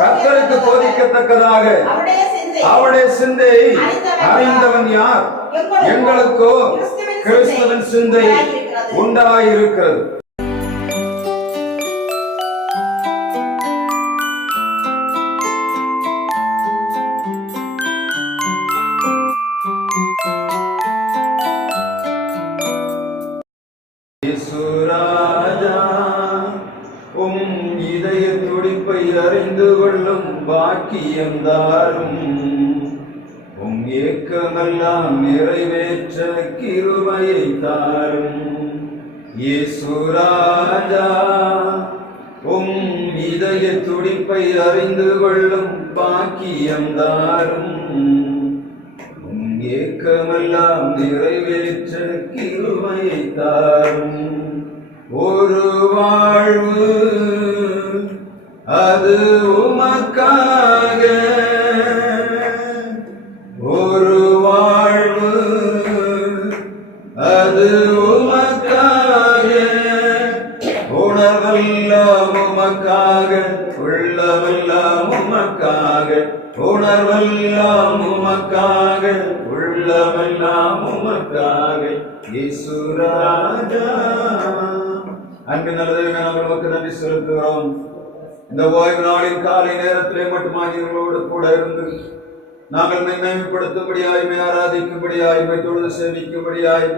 கர்த்தருக்கு போதிக்கத்தக்கதாக அவருடைய சிந்தையை அறிந்தவன் யார்? எங்களுக்கோ கிறிஸ்துவின் சிந்தை உண்டாயிருக்கிறது. இதய துடிப்பை அறிந்து கொள்ளும் பாக்கியம் தாரும். ஏக்கமெல்லாம் நிறைவேற்ற கிருபையை தாரும். இயேசு ராஜா இதய துடிப்பை அறிந்து கொள்ளும் பாக்கியம் தாரும். ஏக்கமெல்லாம் நிறைவேற்ற கிருபையை தாரும். ஒரு வாழ்வு அது உமக்காக, ஒரு வாழ்வு அது உமக்காக, உணர்வெல்லாம் உமக்காக, உள்ளமெல்லாம் உமக்காக, உணர்வெல்லாம் உமக்காக, உள்ளமெல்லாம் உமக்காக. இயேசு ராஜா. அன்பு நல்லதே, நாங்கள் உமக்கு நன்றி செலுத்துகிறோம். இந்த ஓய்வு நாளின் காலை நேரத்திலே மட்டுமாக எங்களோடு கூட இருந்து நாங்கள் மேன்மைப்படுத்தும்படியாய், ஆராதிக்கும்படியாய், தொழுது சேவிக்கும்படியாய்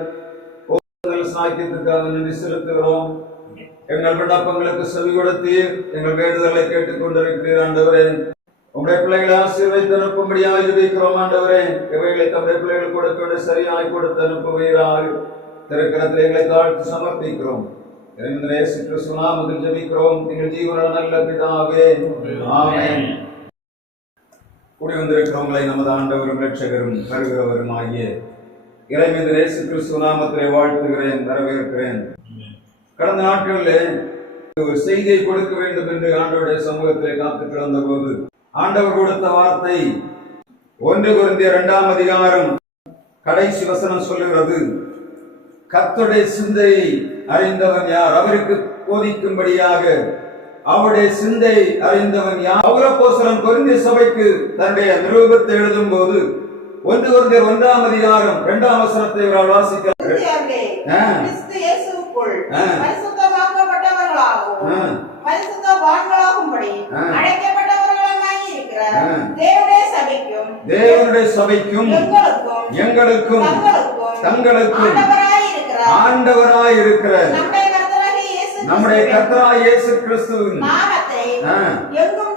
சாக்கியத்துக்காக நன்றி செலுத்துகிறோம். எங்கள் விண்ணப்பங்களுக்கு செவி கொடுத்தீர், எங்கள் வேண்டுதலை கேட்டுக்கொண்டிருக்கிறீர். ஆண்டவரே, உங்களுடைய பிள்ளைகளை ஆசீர்வதித்து அனுப்பும்படியாய் ஜெபிக்கிறோம். ஆண்டவரே, இவைகளை தம்முடைய பிள்ளைகள் கொடுக்க சரியாய் கொடுத்து அனுப்புவீராக. திருக்கரத்தில் எங்களை தாழ்த்து சமர்ப்பிக்கிறோம். இயேசு கிறிஸ்து நாமத்தில் ஜெபிக்கிறோம் எங்கள் ஜீவனுள்ள நல்ல பிதாவே, ஆமென். கூடி வந்திருக்கிறவங்களை நமது ஆண்டவரும் இரட்சகரும் கருகிறவரும் ஆகிய இறைமேல் இயேசு கிறிஸ்து நாமத்திலே வாழ்த்துகிறேன், வரவேற்கிறேன். கடந்த நாட்களிலே ஒரு செய்தியை கொடுக்க வேண்டும் என்று ஆண்டவருடைய சமூகத்திலே காத்து கிடந்த போது ஆண்டவர் கொடுத்த வார்த்தை 1 கொரிந்தியர் 2ஆம் அதிகாரம் கடைசி வசனம் சொல்லுகிறது, கர்த்தருடைய சிந்தையை அறிந்தவன் யார்? அவருக்கு போதிக்கும்படியாக அவருடைய சிந்தை அறிந்தவன் யார்? பவுலப்போஸ்தலன் கொரிந்திய சபைக்கு தன்னுடைய நிருபத்தை எழுதும் போது 1 கொரிந்தியர் 1ஆம் அதிகாரம் 2ஆம் வசனத்தை இவரால் வாசிக்கிறார். தேவனுடைய சபைக்கும் எங்களுக்கும் தங்களுக்கும் ஆண்டவராய் இருக்கிற நம்முடைய கர்த்தராகிய இயேசு கிறிஸ்துவின் எங்கும்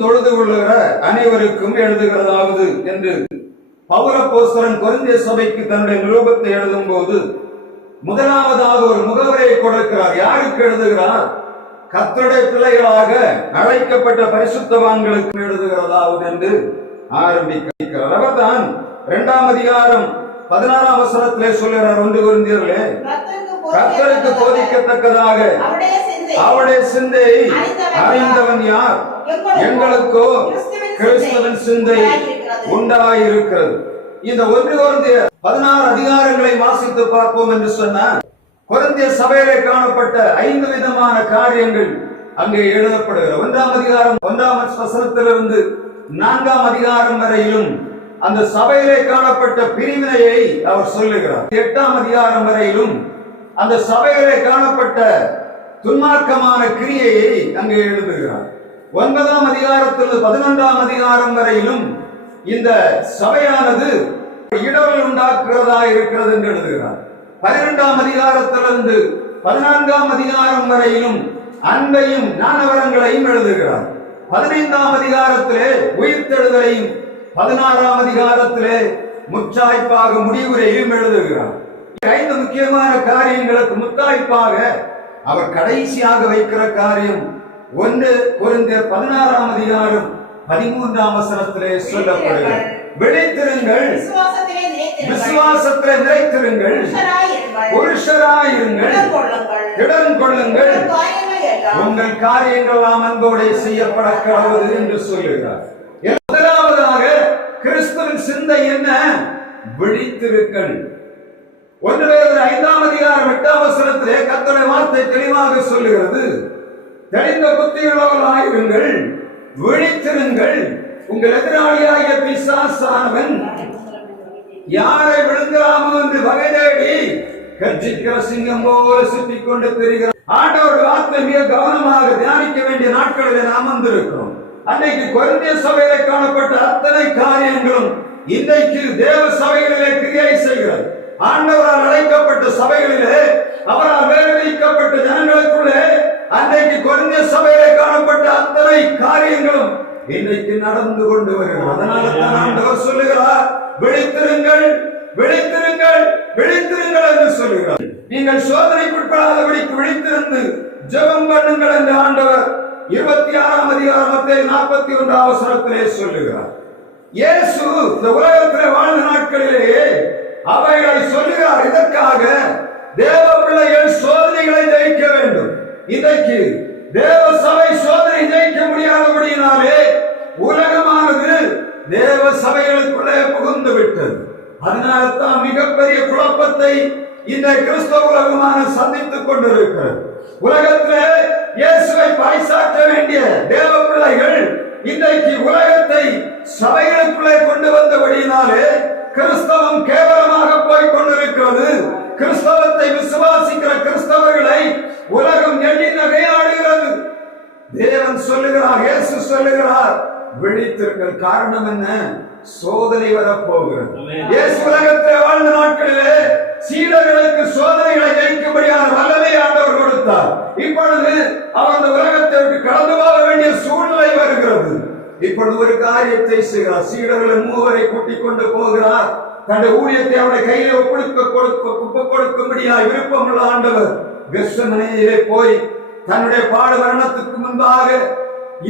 தொழுது கொள்ளுகிற அனைவருக்கும் எழுதுகிறதாவது என்று பவுலப்போஸ்தலன் கொரிந்திய சபைக்கு தன்னுடைய நிருபத்தை எழுதும் போது முதலாவதாக ஒரு முகவரியை கொடுக்கிறார். யாருக்கு எழுதுகிறார்? கர்த்தருடைய பிள்ளைகளாக அழைக்கப்பட்ட பரிசுத்தவான்களுக்கு எழுதுகிறதாவது என்று ஆரம்பிக்கிறார். அவர்தான் 2ஆம் அதிகாரம் 16ஆம் வசனத்திலே சொல்லுகிறார், 1 கொரிந்தியர்களே, கர்த்தருக்கு போதிக்கத்தக்கதாக அவருடைய சிந்தையை அறிந்தவன் யார்? எங்களுக்கோ கிறிஸ்துவின் சிந்தை உண்டாயிருக்கிறது. இந்த 1 கொரிந்தியர் 16 அதிகாரங்களை வாசித்து பார்ப்போம் என்று சொன்னார். கொரிந்திய சபையிலே காணப்பட்ட 5 விதமான காரியங்கள் அங்கே எழுதப்படுகிற 1ஆம் அதிகாரம் 1ஆம் வசனத்திலிருந்து 4ஆம் அதிகாரம் வரையிலும் அந்த சபையிலே காணப்பட்ட பிரிவினையை அவர் சொல்லுகிறார். 8ஆம் அதிகாரம் வரையிலும் அந்த சபையிலே காணப்பட்ட துன்மார்க்கமான கிரியையை அங்கே எழுதுகிறார். 9ஆம் அதிகாரத்திலிருந்து 11ஆம் அதிகாரம் வரையிலும் இந்த சபையானது இடர்கள் உண்டாக்குறதா இருக்கிறது என்று எழுதுகிறார். 12ஆம் அதிகாரத்திலிருந்து 14ஆம் அதிகாரம் வரையிலும் அன்பையும் ஞானவரங்களையும் எழுதுகிறார். 15ஆம் அதிகாரத்திலே உயிர்த்தெழுதலையும் 16ஆம் அதிகாரத்திலே முற்றாய்ப்பாக முடிவுரையும் எழுதுகிறார். 5 முக்கியமான காரியங்களுக்கு முத்தாய்ப்பாக அவர் கடைசியாக வைக்கிற காரியம் 1 கொரிந்தியர் 16ஆம் அதிகாரம் 13ஆம் வசனத்திலே சொல்லப்படுகிறது. விழித்திருங்கள், விசுவாசத்திலே நிலைத்திருங்கள், புருஷராயிருங்கள், திடன் கொள்ளுங்கள், உங்கள் காரியங்கள் எல்லாம் அன்போடு செய்யப்பட கடவுது என்று சொல்லுகிறார். முதலாவதாக கிறிஸ்துவின் சிந்தை என்ன? விழித்திருங்கள். 1 பேதுரு 5ஆம் அதிகாரம் 8ஆம் வசனத்திலே கர்த்தருடைய வார்த்தை தெளிவாக சொல்லுகிறது, தெளிந்த புத்தியுள்ளவர்களாய் இருங்கள், விழித்திருங்கள், உங்கள் எதிராளியாகிய பிசாசானவன் யாரை விழுங்கலாமோ என்று வகை தேடி கர்ஜிக்கிற சிங்கம் போல சுற்றிக் கொண்டு திரிகிறார். ஆண்டவருடைய வார்த்தை மிக கவனமாக தியானிக்க வேண்டிய நாட்களில் நாம் வந்திருக்கிறோம். அன்னைக்கு கொரிந்திய சபையிலே காணப்பட்ட அத்தனை காரியங்களும் இன்றைக்கு தேவ சபைகளிலே கிரியை செய்கிறது. ஆண்டவரால் அழைக்கப்பட்ட சபைகளிலே, அவரால் வேறு வைக்கப்பட்ட ஜனங்களுக்குள்ளே அன்றைக்கு கொரிந்திய சபையிலே காணப்பட்ட அத்தனை காரியங்களும் இன்றைக்கு நடந்து கொண்டு வருகிறது. அதனால தான் ஆண்டவர் சொல்லுகிறார், விழித்திருங்கள், விழித்திருங்கள், விழித்திருங்கள் என்று சொல்லுகிறார். நீங்கள் சோதனைக்குட்படாதபடிக்கு விழித்திருந்து ஜெபம் பண்ணுங்கள் என்று ஆண்டவர் 26ஆம் அதிகாரம் மத்தேயு 41ஆம் வசனத்திலே சொல்லுகிறார். இயேசு இந்த உலகத்திலே வாழ்ந்த நாட்களிலே அவைகளை சொல்லுகிறார். இதற்காக தேவ பிள்ளைகள் சோதனைகளை ஜெயிக்க வேண்டும். இன்றைக்கு தேவ சபை சோதனை ஜெயிக்க முடியாதபடியினாலே உலகமானது தேவ சபைகளுக்குள்ளே புகுந்து விட்டது. அதனால தான் மிகப்பெரிய குழப்பத்தை இந்த கிறிஸ்தவ உலகமான சந்தித்துக் கொண்டிருக்கிறது. உலகத்திலே இயேசுவை பறைசாற்ற வேண்டிய தேவ பிள்ளைகள் இன்றைக்கு உலகத்தை சபைகளுக்குள்ளே கொண்டு வந்தபடியினாலே கிறிஸ்தவம் கேவலமாக போய் கொண்டிருக்கிறது. கிறிஸ்தவத்தை விசுவாசிக்கிற கிறிஸ்தவர்களை உலகம் எண்ணி நகையாடுகிறது. தேவன் சொல்லுகிறார், இயேசு சொல்லுகிறார், விழித்திருங்கள். காரணம் என்ன? சோதனை வரப்போகிறது. இயேசு உலகத்தில் வாழ்ந்த நாட்களிலே சீடர்களுக்கு சோதனைகளை ஜெயிக்கும்படியான வல்லமை ஆண்டவர் கொடுத்தார். இப்பொழுது அவர் அந்த உலகத்தை விட்டு கடந்து போக வேண்டிய சூழ்நிலை வருகிறது. இப்பொழுது ஒரு காரியத்தை செய்கிறார். சீடர்கள் 3 கூட்டிக் கொண்டு போகிறார். தன்னுடைய ஊழியத்தை அவருடைய கையில ஒப்புக் கொடுக்கும்படியாய் விருப்பமுள்ள ஆண்டவர் கெத்செமனேயிலே போய் தன்னுடைய பாடு மரணத்துக்கு முன்பாக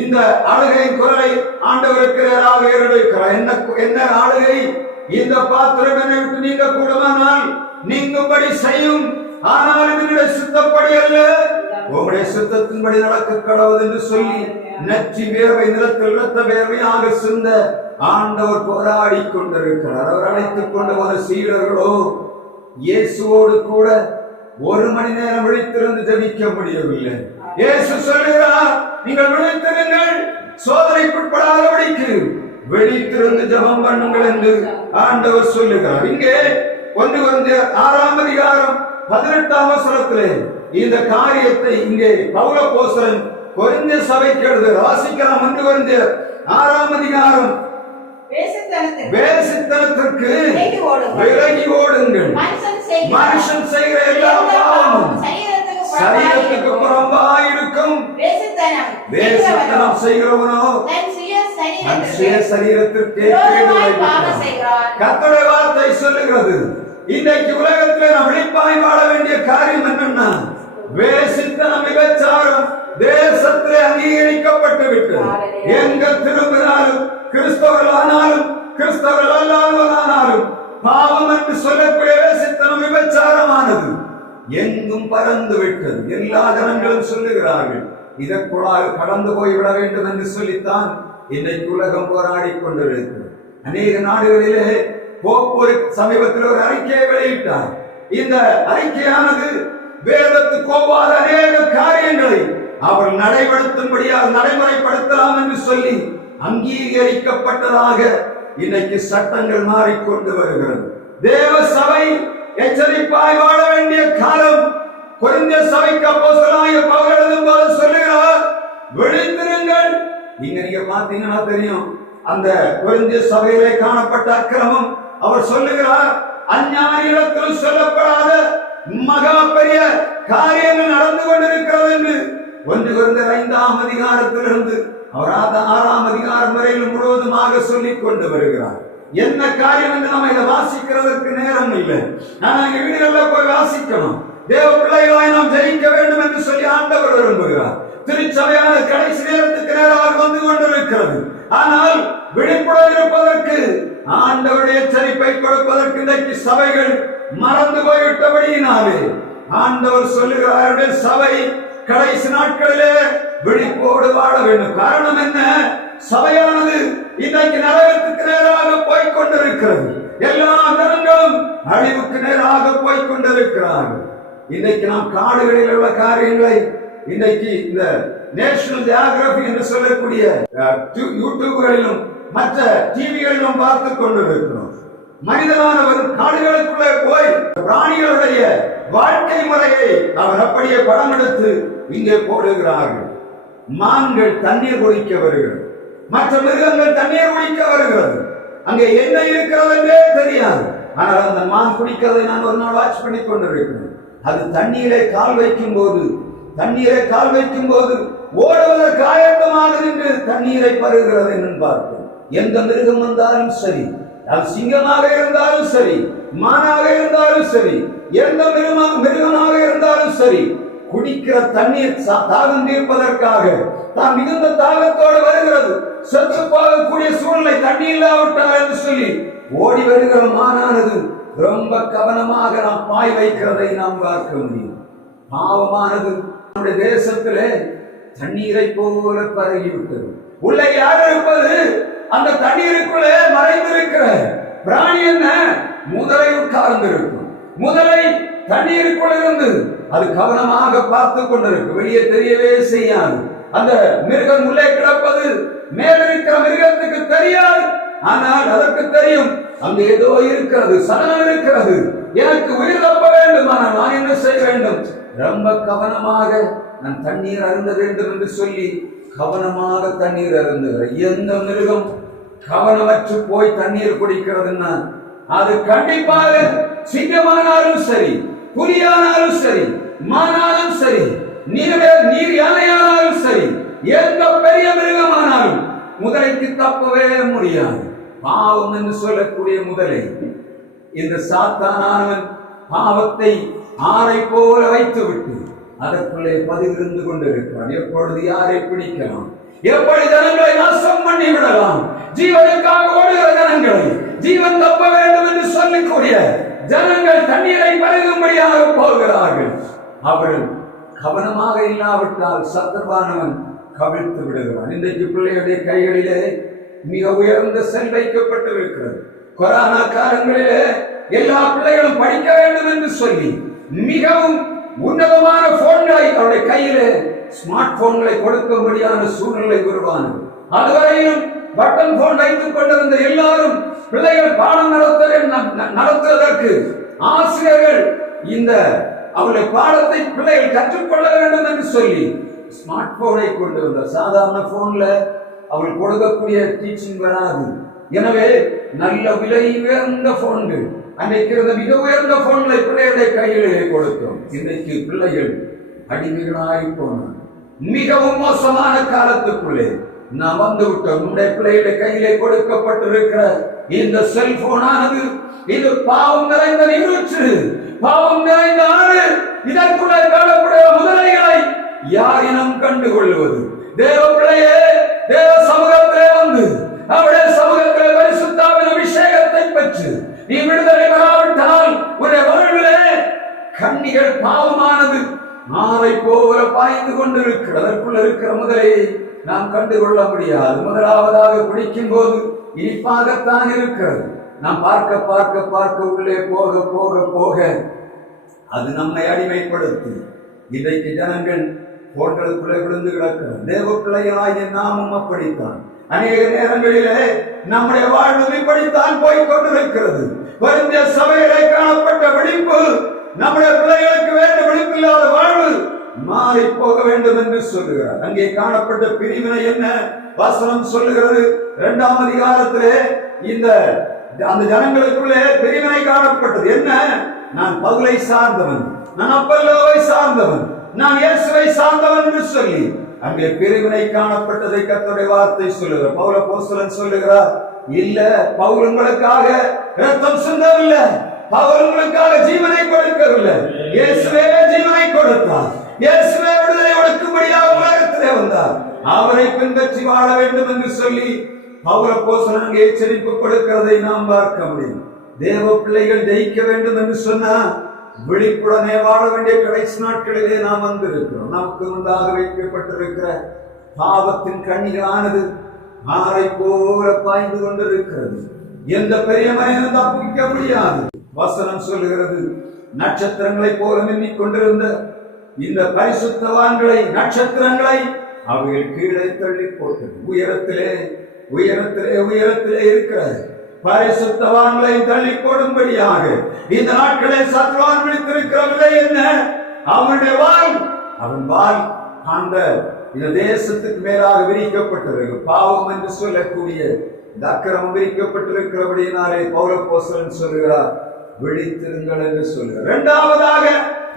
இந்த ஆளுகையின் குரலை ஆண்டவருக்கு நேராக ஏறெடுக்கிறார். என்ன ஆளுகை? இந்த பாத்திரம் என்னை விட்டு நீங்க கூடுமானால் நீங்கும்படி செய்யும், ஆனாலும் என்னுடைய சித்தப்படி அல்ல, உங்களுடைய சித்தத்தின்படி நடக்க கடவுள் என்று சொல்லி நெற்றி வேர்வை நிலத்தில் இரத்த வேர்வையாக சிந்த ஆண்டவர் போராடி கொண்டிருக்கிறார். அவர் அழைத்துக் கொண்டு வர சீடர்களோ இயேசுவோடு கூட 1 மணி நேரம் விழித்திருந்து ஜெபிக்க முடியவில்லை. இயேசு சொல்லுகிறார், நீங்கள் விழித்திருங்கள், சோதனைக்குட்படாதபடிக்கு விழித்திருந்து ஜெபம் பண்ணுங்கள் என்று ஆண்டவர் சொல்லுகிறார். இங்கே 1 கொரிந்தியர் 6ஆம் அதிகாரம் 18ஆம் வசனத்திலே இந்த காரியத்தை இங்கே பவுல் அப்போஸ்தலன் கொரிந்திய சபைக்கு எழுதுகிறார். வாசிக்கலாம். 1 கொரிந்தியர் 6ஆம் அதிகாரம், வேசித்தனத்திற்கு விலகி ஓடுங்கள், மனுஷன் செய்கிற எல்லா பாவமும் சரீரத்துக்கு புறம்பாயிருக்கும், வேசித்தனம் செய்கிறவனோ தன் சுய சரீரத்திற்கே கேடு விளைவிக்கிறான். கர்த்தருடைய வார்த்தை சொல்லுகிறது, இன்றைக்கு உலகத்தில் நாம் விழிப்பாய் வாழ வேண்டிய காரியம் என்னன்னா, வேசித்தனம் விபச்சாரம் தேசத்திலே அங்கீகரிக்கப்பட்டு விட்டது. எங்க திரும்பினாலும் கிறிஸ்தவர்களானாலும் கிறிஸ்தவர்கள் அல்லாதவர்களானாலும் பாவம் என்று சொல்லக்கூடிய வேசித்தனம் விபச்சாரமானது எங்கும் பறந்து விட்டது. எல்லா ஜனங்களும் சொல்லுகிறார்கள், இதற்குள்ளாக கடந்து போய்விட வேண்டும் என்று சொல்லித்தான் இன்னைக்கு உலகம் போராடி கொண்டிருக்கிறது. அநேக நாடுகளிலே போப்போர் சமீபத்தில் ஒரு அறிக்கையை வெளியிட்டார். இந்த அறிக்கையானது வேதத்துக்கு ஒவ்வாத அநேக காரியங்களை அவர் நடைமுறைப்படுத்தலாம் என்று சொல்லி அங்கீகரிக்கப்பட்டதாக இன்னைக்கு சட்டங்கள் மாறிக்கொண்டு வருகிறது. தேவ சபை எச்சரிப்பாய் வாழ வேண்டிய காலம். கொரிந்திய சபைக்கு அப்போஸ்தலனாகிய பவுல் எழுதும்போது சொல்லுகிறார், விழித்திருங்கள். நீங்க பார்த்தீங்கன்னா தெரியும், அந்த கொரிந்திய சபையிலே காணப்பட்ட அக்கிரமம். அவர் சொல்லுகிறார், அஞ்ஞானியிடத்தில் சொல்லப்படாத மகா பெரிய காரியங்கள் நடந்து கொண்டிருக்கிறது என்று 1 கொரிந்தியர் 5ஆம் அதிகாரத்திலிருந்து அவர் 6ஆம் அதிகாரம் வரையில் முழுவதுமாக சொல்லிக் கொண்டு வருகிறார். என்ன காரியம் என்று நம்ம இதை வாசிக்கிறதற்கு நேரம் இல்லை. நான் எங்க வீடுகளில் போய் வாசிக்கணும். தேவ பிள்ளைகளாய் நாம் ஜெயிக்க வேண்டும் என்று சொல்லி ஆண்டவர் விரும்புகிறார். திருச்சபையான கடைசி நேரத்துக்கு நேராக வந்து கொண்டிருக்கிறது. ஆனால் விழிப்புடன் இருப்பதற்கு, ஆண்டவருடைய எச்சரிப்பை கொடுப்பதற்கு இன்றைக்கு சபைகள் மறந்து போய்விட்டபடியினாலே ஆண்டவர் சொல்லுகிறார், சபை கடைசி நாட்களிலே விழிப்போடு வாழ வேண்டும். காரணம் என்ன? சபையானது இன்றைக்கு நரகத்துக்கு நேராக போய்கொண்டிருக்கிறது. எல்லா ஜனங்களும் அழிவுக்கு நேராக போய் கொண்டிருக்கிறார்கள். இன்றைக்கு நாம் காடுகளில் உள்ள காரியங்களை இன்றைக்கு இந்த நேஷனல் ஜியோகிராபி என்று சொல்லக்கூடிய யூடியூப்களிலும் மற்ற டிவிகளிலும் பார்த்து கொண்டிருக்கிறோம். மனிதனானவர் காடுகளுக்குள்ளே போய் பிராணிகளுடைய வாழ்க்கை முறையை அவர் அப்படியே படம் எடுத்து இங்கே போடுகிறார்கள். மான்கள் தண்ணீர் குடிக்க வருகிறது, மற்ற மிருகங்கள் தண்ணீர் குடிக்க வருகிறது. அங்கே என்ன இருக்கிறது என்றே தெரியாது. ஆனால் அந்த மான் குடிக்கிறதை நான் ஒரு நாள் வாட்ச் பண்ணி கொண்டிருக்கிறேன். அது தண்ணீரை கால் வைக்கும் போது ஓடுவதற்கு ஆயத்தமாக நின்று தண்ணீரை பருகிறது என்று பார்ப்போம். எந்த மிருகம் வந்தாலும் சரி, அது சிங்கமாக இருந்தாலும் சரி, மானாக இருந்தாலும் சரி, எந்த மிருகமாக இருந்தாலும் சரி, குடிக்கிற தண்ணீர் தாகம் தீர்ப்பதற்காக தான் மிகுந்த தாகத்தோடு வருகிறது. செத்து போகக்கூடிய சூழ்நிலை தண்ணி இல்லாவிட்டால் என்று சொல்லி ஓடி வருகிற மானானது ரொம்ப கவனமாக நாம் பாய் வைக்கிறதை நாம் பார்க்க முடியும். பாவமானது நம்முடைய தேசத்திலே தண்ணீரை போல பரவிவிட்டது. உள்ளே யார் இருப்பது? அந்த தண்ணீருக்குள்ளே மறைந்திருக்கிற பிராணி என்ன? முதலை உட்கார்ந்திருக்கும். முதலை தண்ணீருக்குள்ள இருந்து அது கவனமாக பார்த்து கொண்டிருக்கு, வெளியே தெரியவே செய்யாது. அந்த மிருகம் உள்ளே கிடப்பது மேலிருக்கிற மிருகத்துக்கு தெரியாது. ஆனால் அதற்கு தெரியும், அங்க ஏதோ இருக்கிறது, சலனம் இருக்கிறது, எனக்கு உயிர் தப்ப வேண்டும். ஆனால் நான் என்ன செய்ய வேண்டும்? ரொம்ப கவனமாக நான் தண்ணீர் அருந்த வேண்டும் என்று சொல்லி கவனமாக தண்ணீர் அருந்துகிற எந்த மிருகம் கவனமற்று போய் தண்ணீர் குடிக்கிறதுன்னா அது கண்டிப்பாக சிங்கமானாலும் சரி, புலியானாலும் சரி, மானாலும் சரி, நீர் யானையானாலும் சரி, எந்த பெரிய மிருகமானாலும் முதலைக்கு தப்பவே முடியாது. பாவம் என்று சொல்லக்கூடிய முதலை, இந்த சாத்தானவன் பாவத்தை ஆரை போல வைத்து விட்டு அதற்குள்ளே பதிவிருந்து கொண்டிருக்கிறான். எப்பொழுது யாரை பிடிக்கலாம், எப்படி ஜனங்களை நாசம் பண்ணி விடலாம், ஜீவனுக்காக ஓடுகிற ஜனங்களை ஜீவன் தப்ப வேண்டும் என்று சொல்லக்கூடிய ஜனங்கள் தண்ணீரை பருகும்படியாக போகிறார்கள். அவர்கள் கவனமாக இல்லாவிட்டால் சத்துருவானவன் கவிழ்த்து விடுகிறான். இன்றைக்கு பிள்ளைகளுடைய கைகளிலே மிக உயர்ந்த செல் வைக்கப்பட்டிருக்கிறது. கொரோனா காலங்களிலே எல்லா பிள்ளைகளும் படிக்க வேண்டும் என்று சொல்லி மிகவும் உன்னதமான போன்களை அவருடைய கையிலே ஸ்மார்ட் போன்களை கொடுக்கும்படியான சூழ்நிலை உருவானது. அதுவரையிலும் பட்டன் போன் வைத்துக் கொண்டிருந்த எல்லாரும் பிள்ளைகள் பாடம் நடத்துவதற்கு ஆசிரியர்கள் இந்த அவருடைய பாடத்தை பிள்ளைகள் கற்றுக்கொள்ள வேண்டும் என்று சொல்லி ஸ்மார்ட் போனை கொண்டு வந்த சாதாரண போன்ல அவர்கள் கொடுக்கக்கூடிய டீச்சிங் வராது. எனவே நல்ல விலை உயர்ந்த போன்கள், அன்றைக்கு இருந்த மிக உயர்ந்த போன்களை பிள்ளைகளுடைய கையிலே கொடுத்தோம். இன்றைக்கு பிள்ளைகள் அடிமைகளாய் போனார். மிகவும் மோசமான காலத்துக்குள்ளே நாம் வந்து விட்டோம். நம்முடைய பிள்ளைகளுடைய கையிலே கொடுக்கப்பட்டிருக்கிற இந்த செல்போனானது இது பாவம் நிறைந்த நீரூற்று, பாவம் நிறைந்த ஆறு. இதற்குள்ளே காணக்கூடிய முதலைகளை யார் இனம் கண்டுகொள்வது? தேவ பிள்ளையே, தேவ சமூகத்திலே வந்து அவருடைய சமூகத்திலே பரிசுத்தாவின் அபிஷேகத்தை பெற்று நீ விடுதலை பெறாவிட்டால் உன்னுடைய வாழ்விலே கண்ணிகள் பாவமானது ஆரை போல பாய்ந்து கொண்டிருக்கிறது. அதற்குள்ள இருக்கிற முதலையை நாம் கண்டுகொள்ள முடியாது. முதலாவதாக குடிக்கும் போது இனிப்பாகத்தான் இருக்கிறது. நாம் பார்க்க பார்க்க பார்க்க உள்ளே போக போக போக அது நம்மை அடிமைப்படுத்தி இன்றைக்கு ஜனங்கள் போன்றதுக்குள்ளே விழுந்து கிடக்கிறது. தேவ பிள்ளைகளாகிய நாமும் அப்படித்தான். அநேக நேரங்களிலே நம்முடைய வாழ்வு இப்படித்தான் போய்கொண்டிருக்கிறது. வருந்த சபையிலே காணப்பட்ட விழிப்பு நம்முடைய பிள்ளைகளுக்கு வேண்டும், விழிப்பில்லாத வாழ்வு மாறி போக வேண்டும் என்று சொல்லுகிறார். அங்கே காணப்பட்ட பிரிவினை என்ன வசனம் சொல்லுகிறது? 2ஆம் அதிகாரத்திலே அந்த ஜனங்களுக்குள்ளே பிரிவினை காணப்பட்டது. என்ன? நான் பவுலை சார்ந்தவன், நான் அப்பல்லோவை சார்ந்தவன், நான் இயேசுவை சார்ந்தவன் என்று சொல்லி அங்கே பிரிவினை காணப்பட்டதை கர்த்தருடைய வார்த்தை சொல்லுகிறார். பவுல் அப்போஸ்தலன் சொல்லுகிறார், இல்ல, பவுல் உங்களுக்காக இரத்தம் சிந்தவில்லை, பவுல் உங்களுக்காக ஜீவனை கொடுக்கவில்லை, இயேசுவே ஜீவனை கொடுத்தார், இயேசுவே விடுதலை கொடுக்கும்படியாக உலகத்திலே வந்தார், அவரை பின்பற்றி வாழ வேண்டும் என்று சொல்லி பவுல் அப்போஸ்தலன் எச்சரிப்பு கொடுக்கிறதை நாம் பார்க்க முடியும். தேவ பிள்ளைகள் ஜெயிக்க வேண்டும் என்று சொன்னா விழிப்புடனே வாழ வேண்டிய கடைசி நாட்களிலே நாம் வந்திருக்கிறோம். நமக்கு முன்பாக வைக்கப்பட்டிருக்கிற பாவத்தின் கண்ணிகளானது ஆரை போல பாய்ந்து கொண்டிருக்கிறது. எந்த பெரிய மனிதனும் தப்பிக்க முடியாது. வசனம் சொல்லுகிறது, நட்சத்திரங்களை போல மின்னிக் கொண்டிருந்த இந்த பரிசுத்தவான்களை, நட்சத்திரங்களை அவைகள் கீழே தள்ளி போட்டது. உயரத்திலே உயரத்திலே உயரத்திலே இருக்கிற பரிசுத்தவான்களை தள்ளி போடும்படியாக இந்த நாட்களே சத்ருவான் விழித்திருக்கிற விலை என்ன? அவனுடைய வாள், அவன் வாள் அந்த இந்த தேசத்துக்கு மேலாக விரிக்கப்பட்டிருக்கு. பாவம் என்று சொல்லக்கூடிய இந்த அக்கிரமம் விரிக்கப்பட்டிருக்கிறபடியினாலே பவுலப்போஸ்தலன் சொல்லுகிறார், விழித்திருங்கள் என்று சொல்லுகிறார். இரண்டாவதாக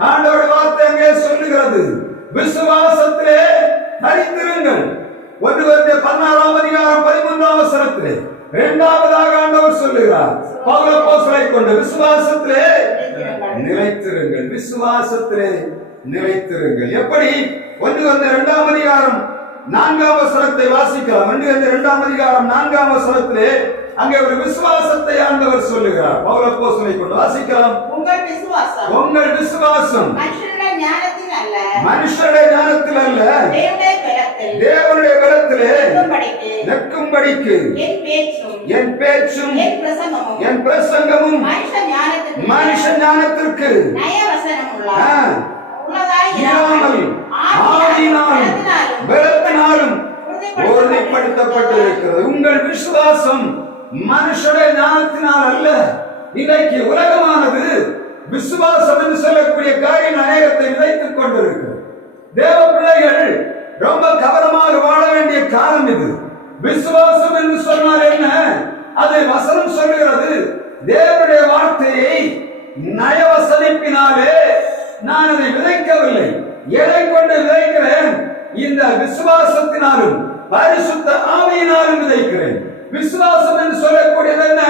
ஆண்டவருடைய வார்த்தை அங்கே சொல்லுகிறது, விசுவாசத்திலே தரித்திருங்கள். 1 Corinthians 16:13 இரண்டாவதாக ஆண்டவர் சொல்லுகிறார், பவுலப்போஸ்தலனை கொண்டு விசுவாசத்திலே நிலைத்திருங்கள், விசுவாசத்திலே நிலைத்திருங்கள். எப்படி? 1 Corinthians 2:4 வாசிக்கலாம். 1 Corinthians 2:4 அங்கே ஒரு விசுவாசத்தை ஆண்டவர் சொல்லுகிறார். பவுலப்போஸ்தலனை கொண்டு வாசிக்கலாம். உங்கள் விசுவாசம் மனுஷருடைய ஞானத்தில் அல்ல, தேவனுடைய பலத்திலே நிற்கும்படிக்கு என் பேச்சும் என் பிரசங்கமும் மனுஷ ஞானத்திற்கு ஆவியினாலும் பலத்தினாலும் உறுதிப்படுத்தப்பட்டிருக்கிறது. உங்கள் விசுவாசம் மனுஷருடைய ஞானத்தினால் அல்ல. இன்றைக்கு உலகமானது விசுவாசம் என்று சொல்லக்கூடிய காரியம் அநேகத்தை விதைத்துக் கொண்டிருக்கிறது. தேவ பிள்ளைகள் ரொம்ப கவனமாக வாழ வேண்டிய காலம் இது. விசுவாசம் என்று சொன்னால் என்ன? அதை வசனம் சொல்லுகிறது, தேவனுடைய வார்த்தையை நயவசனிப்பினாலே நான் அதை விதைக்கவில்லை. எதை கொண்டு விதைக்கிறேன்? இந்த விசுவாசத்தினாலும் பரிசுத்த ஆவியினாலும் விதைக்கிறேன். விசுவாசம் என்று சொல்லக்கூடியது என்ன?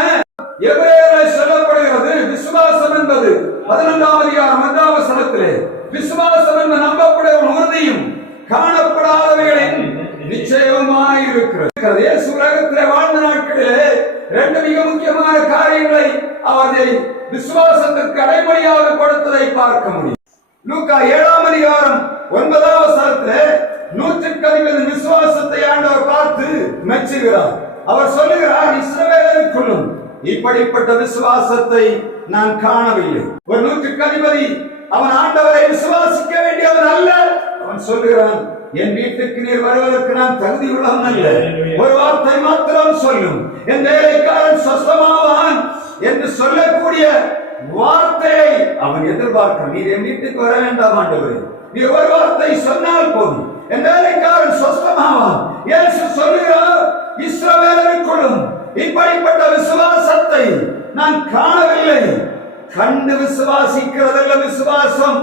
எபிரேயரில் சொல்லப்படுகிறது, விசுவாசம் என்பது 11:1 விசுவாசம் என்பது நம்பக்கூடிய உறுதியும் காணப்படாதவைகளின் நிச்சயமாய் இருக்கிறது. இயேசு உலகத்திலே வாழ்ந்த நாட்களிலே 2 மிக முக்கியமான காரியங்களை அவரை விசுவாசத்திற்கு அடைமொழியாக கொடுத்ததை பார்க்க முடியும். லூக்கா 7:9 150 விசுவாசத்தை ஆண்டவர் பார்த்து மெச்சுகிறார். அவர் சொல்லுகிறார், இஸ்ரவேலருக்குள்ளும் இப்படிப்பட்ட விசுவாசத்தை நான் காணவில்லை. ஒரு 100 அவன் ஆண்டவரை விசுவாசிக்க வேண்டியவன் அல்ல. அவன் சொல்லுகிறான், என் வீட்டுக்கு நீர் வருவதற்கு நான் தகுதி உள்ளவன் அல்ல, ஒரு வார்த்தை மாத்திரம் சொல்லும், என் வேலைக்காரன் சொஸ்தமாவான் என்று சொல்லக்கூடிய வார்த்தையை அவன் எதிர்பார்க்க. நீர் என் வீட்டுக்கு வர வேண்டாம் ஆண்டவரே, நீர் ஒரு வார்த்தை சொன்னால் போதும், என் வேலைக்காரன் சொஸ்தமாவான். இயேசு சொல்லுகிறார், இஸ்ரவேலருக்குள்ளும் இப்படிப்பட்ட விசுவாசத்தை நான் காணவில்லை. கண்டு விசுவாசிக்கிறதல்ல விசுவாசம்,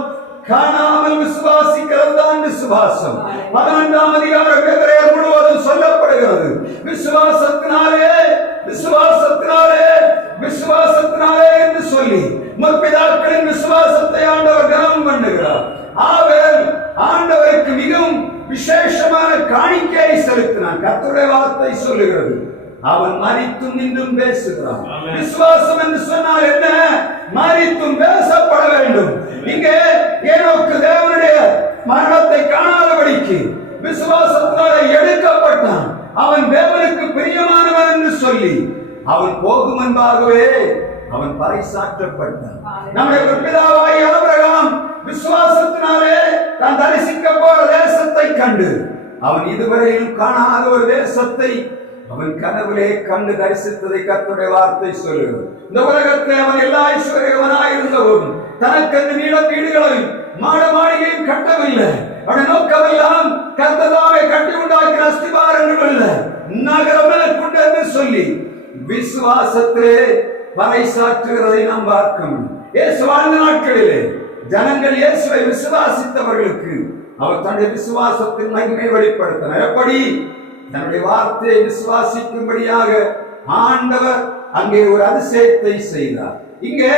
காணாமல் விசுவாசிக்கிறது தான் விசுவாசம். 12 எபிரேயர் முழுவதும் சொல்லப்படுகிறது, விசுவாசத்தினாலே விசுவாசத்தினாலே விசுவாசத்தினாலே என்று சொல்லி முற்பிதாக்களின் விசுவாசத்தை ஆண்டவர் கனம் பண்ணுகிறார். ஆவேல் ஆண்டவருக்கு மிகவும் விசேஷமான காணிக்கையை செலுத்தினான். கர்த்தருடைய வார்த்தை சொல்லுகிறது, அவன் மரித்தும் இன்னும் பேசுகிறான். விசுவாசம் என்று சொன்னால் என்ன? மரித்தும் பேசப்பட வேண்டும். இங்கே ஏனோக்கு தேவனுடைய மரணத்தை காணாதபடிக்கு விசுவாசத்தினால எடுக்கப்பட்டான். அவன் தேவனுக்கு பிரியமானவன் என்று சொல்லி அவன் போகும் முன்பாகவே அவன் பறைசாற்றப்பட்டான். நம்முடைய பிதாவாகிய ஆபிரகாம் விசுவாசத்தினாலே தான் தரிசிக்க போற தேசத்தை கண்டு அவன் இதுவரையிலும் காணாத ஒரு தேசத்தை அவன் கனவிலே கண்டு தரிசித்ததை கர்த்தருடைய வார்த்தை சொல்லுகிறது. இந்த உலகத்தில் அவன் எல்லா ஐஸ்வர்யவனாயிருந்தவரும் தனக்கென்று நீள வீடுகளையும் மாட மாளிகையும் கட்டவில்லை. அவன் நோக்கமெல்லாம் கர்த்தராவே கட்டி உண்டாக்கின அஸ்திபாரங்கள் அல்ல, நகரம் எனக்குண்டு என்று சொல்லி விசுவாசத்திலே பறைசாற்றுகிறதை நாம் பார்க்க முடியும். இயேசு வாழ்ந்த நாட்களிலே ஜனங்கள் இயேசுவை விசுவாசித்தவர்களுக்கு அவர் தன்னுடைய விசுவாசத்தின் மகிமை வெளிப்படுத்தினார். எப்படி? தன்னுடைய வார்த்தையை விசுவாசிக்கும்படியாக ஆண்டவர் அங்கே ஒரு அதிசயத்தை செய்தார். இங்கே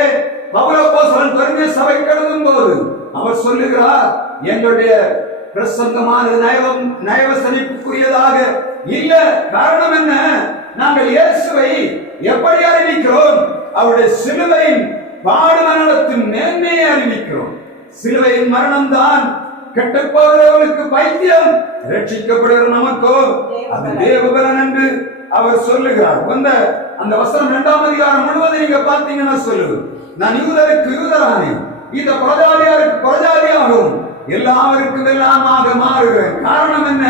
பவுலப்போஸ்தலன் கொரிந்திய சபைக்கு எழுதும் போது அவர் சொல்லுகிறார், எங்களுடைய பிரசங்கமானது நயவசனிப்புக்குரியதாக இல்ல. காரணம் என்ன? நாங்கள் இயேசுவை எப்படி அறிவிக்கிறோம்? அவருடைய சிலுவையின் பாடு மரணத்தின் மேன்மையை அறிவிக்கிறோம். சிலுவையின் மரணம் தான் கெட்டுப்போகிறவர்களுக்கு பைத்தியம், ரட்சிக்கப்படுகிற நமக்கோ அது தேவபலன் என்று அவர் சொல்லுகிறார். அந்த அந்த வசனம் 2ஆம் அதிகாரம் முழுவதும் நீங்க பார்த்தீங்கன்னா சொல்லுது, நான் யூதருக்கு யூதரானேன், இந்த புறஜாதியாருக்கு புறஜாதியாகவும் எல்லாருக்கும் எல்லாமாக மாறுகிறேன். காரணம் என்ன?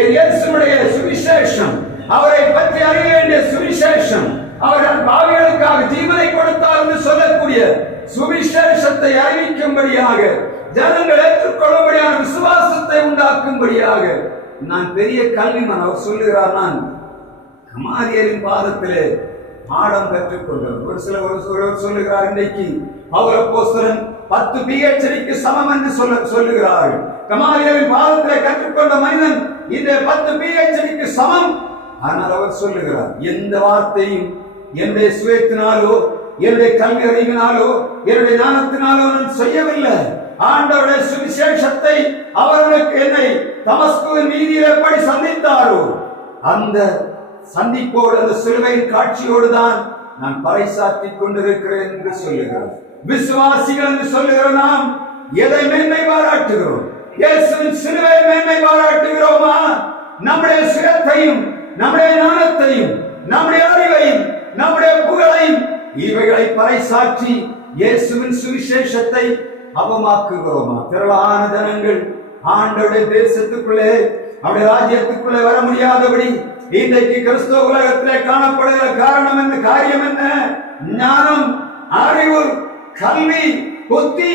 என் இயேசுவுடைய சுவிசேஷம், அவரை பற்றி அறிய வேண்டிய சுவிசேஷம், அவர்கள் பாவிகளுக்காக ஜீவனை கொடுத்தார் என்று சொல்லக்கூடிய சுவிசேஷத்தை அறிவிக்கும்படியாக, ஜனங்கள் ஏற்றுக்கொள்ளும்படியான விசுவாசத்தை உண்டாக்கும்படியாக நான் பெரிய கல்விமான். அவர் சொல்லுகிறார், நான் கமாலியலின் பாதத்திலே பாடம் கற்றுக்கொண்டவர். ஒரு சிலர் சொல்லுகிறார், இன்றைக்கு பவுல் அப்போஸ்தலன் 10 PhDக்கு சமம் என்று சொல்லுகிறார்கள். கமாலியலின் பாதத்திலே கற்றுக்கொண்ட மனிதன் இந்த 10 PhDக்கு சமம். ஆனால் அவர் சொல்லுகிறார், எந்த வார்த்தையும் என்னுடைய சுயத்தினாலோ என்னுடைய கல்வி அறிவினாலோ என்னுடைய ஞானத்தினாலோ நான் செய்யவில்லை. ஆண்டவருடைய சுவிசேஷத்தை அவர்களுக்கு என்னை தமஸ்குவின் வீதியில் எப்படி சந்தித்தாரோ அந்த சந்திப்போடு, அந்த சிலுவையின் காட்சியோடு தான் நான் பறைசாற்றிக் கொண்டிருக்கிறேன் என்று சொல்லுகிறார். விசுவாசிகள் என்று சொல்லுகிற நாம் எதை மேன்மை பாராட்டுகிறோம்? இயேசுவின் சிலுவையை மேன்மை பாராட்டுகிறோமா? நம்முடைய சுயத்தையும் நம்முடைய ஞானத்தையும் நம்முடைய அறிவையும் நம்முடைய புகழையும் இவைகளை பறைசாற்றி இயேசுவின் சுவிசேஷத்தை அவமாக்குகிறோமா? திரளான ஜனங்கள் ஆண்டவருடைய தேசத்துக்குள்ளே, அவருடைய ராஜ்யத்துக்குள்ளே வர முடியாதபடி இன்றைக்கு கிறிஸ்தவ உலகத்திலே காணப்படுகிற காரணம் என்ன? காரியம் என்ன? ஞானம், அறிவு, கல்வி, புத்தி,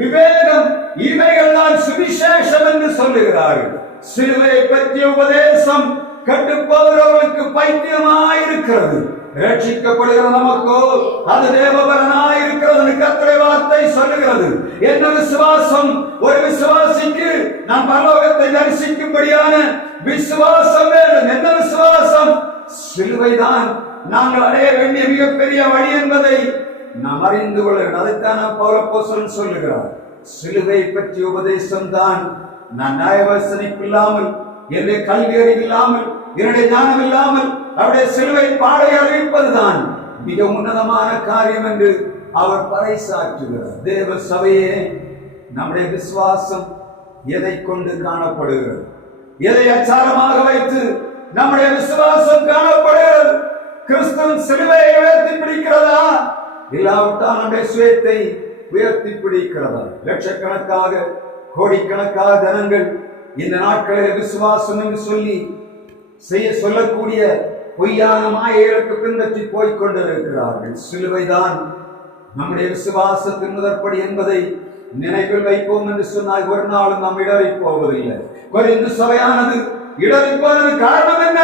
விவேகம், இவைகள் தான் சுவிசேஷம் என்று சொல்லுகிறார்கள். சிலுவையை பற்றிய உபதேசம் கட்டுப்போகிறவர்களுக்கு பைத்தியமாயிருக்கிறது. ரட்சிக்கப்படுகிற நமக்கோ அது தேவபலனாயிருக்கிறது. கர்த்தருடைய வார்த்தை சொல்லுகிறது. என்ன விசுவாசம்? ஒரு விசுவாசிக்கு நாம் பரலோகத்தை தரிசிக்கும்படியான விசுவாசம் வேண்டும். என்ன விசுவாசம்? சிலுவைதான் நாங்கள் அடைய வேண்டிய மிகப்பெரிய வழி என்பதை நாம் அறிந்து கொள்ள வேண்டும். அதைத்தான் பவுல் அப்போஸ்தலன் சொல்லுகிறார். சிலுவை பற்றிய உபதேசம் தான் நான் நியாயவசனிப்பு இல்லாமல், என்னுடைய கல்வி அறிவு இல்லாமல், என்னுடைய ஞானம் இல்லாமல் அவருடைய சிலுவை பாடை அறிவிப்பதுதான் மிக உன்னதமான காரியம் என்று அவர் பறைசாற்றுகிறார். தேவ சபையே, நம்முடைய விசுவாசம் எதை கொண்டு காணப்படுகிறது? எதை அச்சாரமாக வைத்து நம்முடைய விசுவாசம் காணப்படுகிறது? கிறிஸ்துவின் சிலுவையை உயர்த்தி பிடிக்கிறதா, இல்லாவிட்டால் நம்முடைய சுயத்தை உயர்த்தி பிடிக்கிறதா? லட்சக்கணக்காக கோடிக்கணக்காக ஜனங்கள் இந்த நாட்களில் விசுவாசம் என்று சொல்லக்கூடிய பொய்யான மாயைகளுக்கு பின்பற்றி போய்கொண்டிருக்கிறார்கள். சிலுவைதான் நம்முடைய விசுவாசத்தின் முதற்படி என்பதை நினைவில் வைப்போம் என்று சொன்னால் ஒரு நாளும் நாம் இடறி போவதில்லை. கொரிந்து சபையானது இடறி போனது காரணம் என்ன?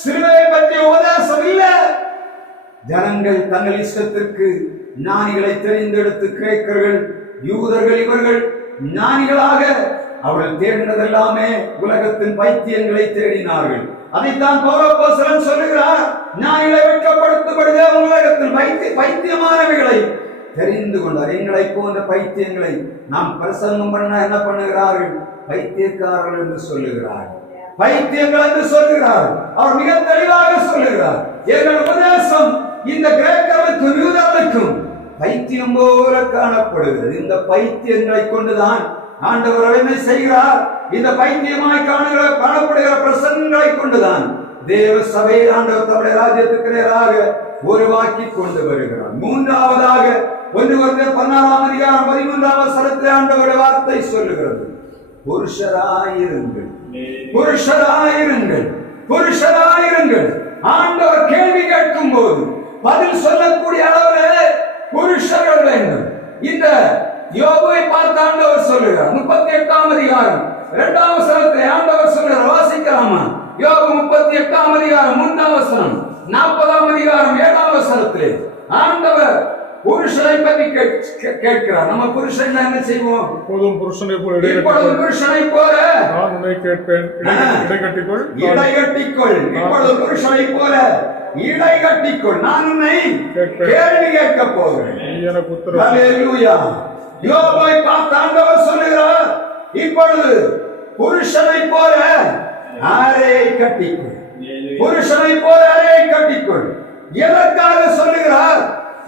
சிலுவையை பற்றிய உபதேசம் இல்லை. ஜனங்கள் தங்கள் இஷ்டத்திற்கு ஞானிகளை தெரிந்தெடுத்து கிரேக்கர்கள், யூதர்கள், இவர்கள் ஞானிகளாக அவர்கள் தேடினதெல்லாமே உலகத்தின் பைத்தியங்களை தேடினார்கள். அதைத்தான் பவுல் அப்போஸ்தலன் சொல்லுகிறார், ஞானிகளை வெட்கப்படுத்தும்படியே உலகத்தில் பைத்தியமானவைகளை தெரிந்து கொண்டார். எங்களை போன்ற பைத்தியங்களை நாம் பிரசங்கம் பண்ண என்ன பண்ணுகிறார்கள்? பைத்தியக்காரர்கள் என்று சொல்லுகிறார்கள். பைத்தியங்கள் என்று சொல்லுகிறார். அவர் மிக தெளிவாக சொல்லுகிறார், எங்கள் உபதேசம் இந்த கிரேக்கர்களுக்கும் யூதர்களுக்கும் பைத்தியம் போல காணப்படுகிறது. இந்த பைத்தியங்களை கொண்டுதான் ஆண்டவர் என்ன செய்கிறார்? இந்த பைத்தியமாய் காணப்படுகிற பிரசங்களை கொண்டுதான் தேவ சபையை ஆண்டவர் தம்முடைய ராஜ்யத்துக்கு நேராக உருவாக்கி கொண்டு வருகிறார். மூன்றாவதாக 1 கொரிந்தியர் 16ஆம் அதிகாரம் 13ஆம் வசனத்தில் ஆண்டவருடைய வார்த்தை சொல்லுகிறது, புருஷராயிருங்கள், புருஷராயிருங்கள், புருஷராயிருங்கள். ஆண்டவர் கேள்வி கேட்கும் போது பதில் சொல்லக்கூடிய அளவில் புருஷர்கள் வேண்டும். இந்த யோபுவை பார்த்து ஆண்டவர் சொல்லுகிறார். 38ஆம் அதிகாரம் 2ஆம் வசனத்தை ஆண்டவர் சொல்லுகிறார். வாசிக்கலாமா? யோபு 38ஆம் அதிகாரம் 3ஆம் வசனம், 40ஆம் அதிகாரம் 7ஆம் வசனத்திலே ஆண்டவர் புருஷனை பற்றி கேட்கிறார். நம்ம புருஷன் என்ன செய்வோம்? இப்போதும் புருஷனை போல புருஷனை போல நான் உன்னை கேட்பேன், இடைகட்டிக்கொள், இடைகட்டிக்கொள். இப்பொழுது புருஷனை போல இடைகட்டிக்கொள், நான் உன்னை கேள்வி கேட்க போகிறேன். ஹல்லேலூயா. யோபை பார்த்து ஆண்டவர் சொல்லுகிறார், இப்பொழுது புருஷனை போல அறையை கட்டிக்கொள், புருஷனை போல அறையை கட்டிக்கொள். எதற்காக சொல்லுகிறார்?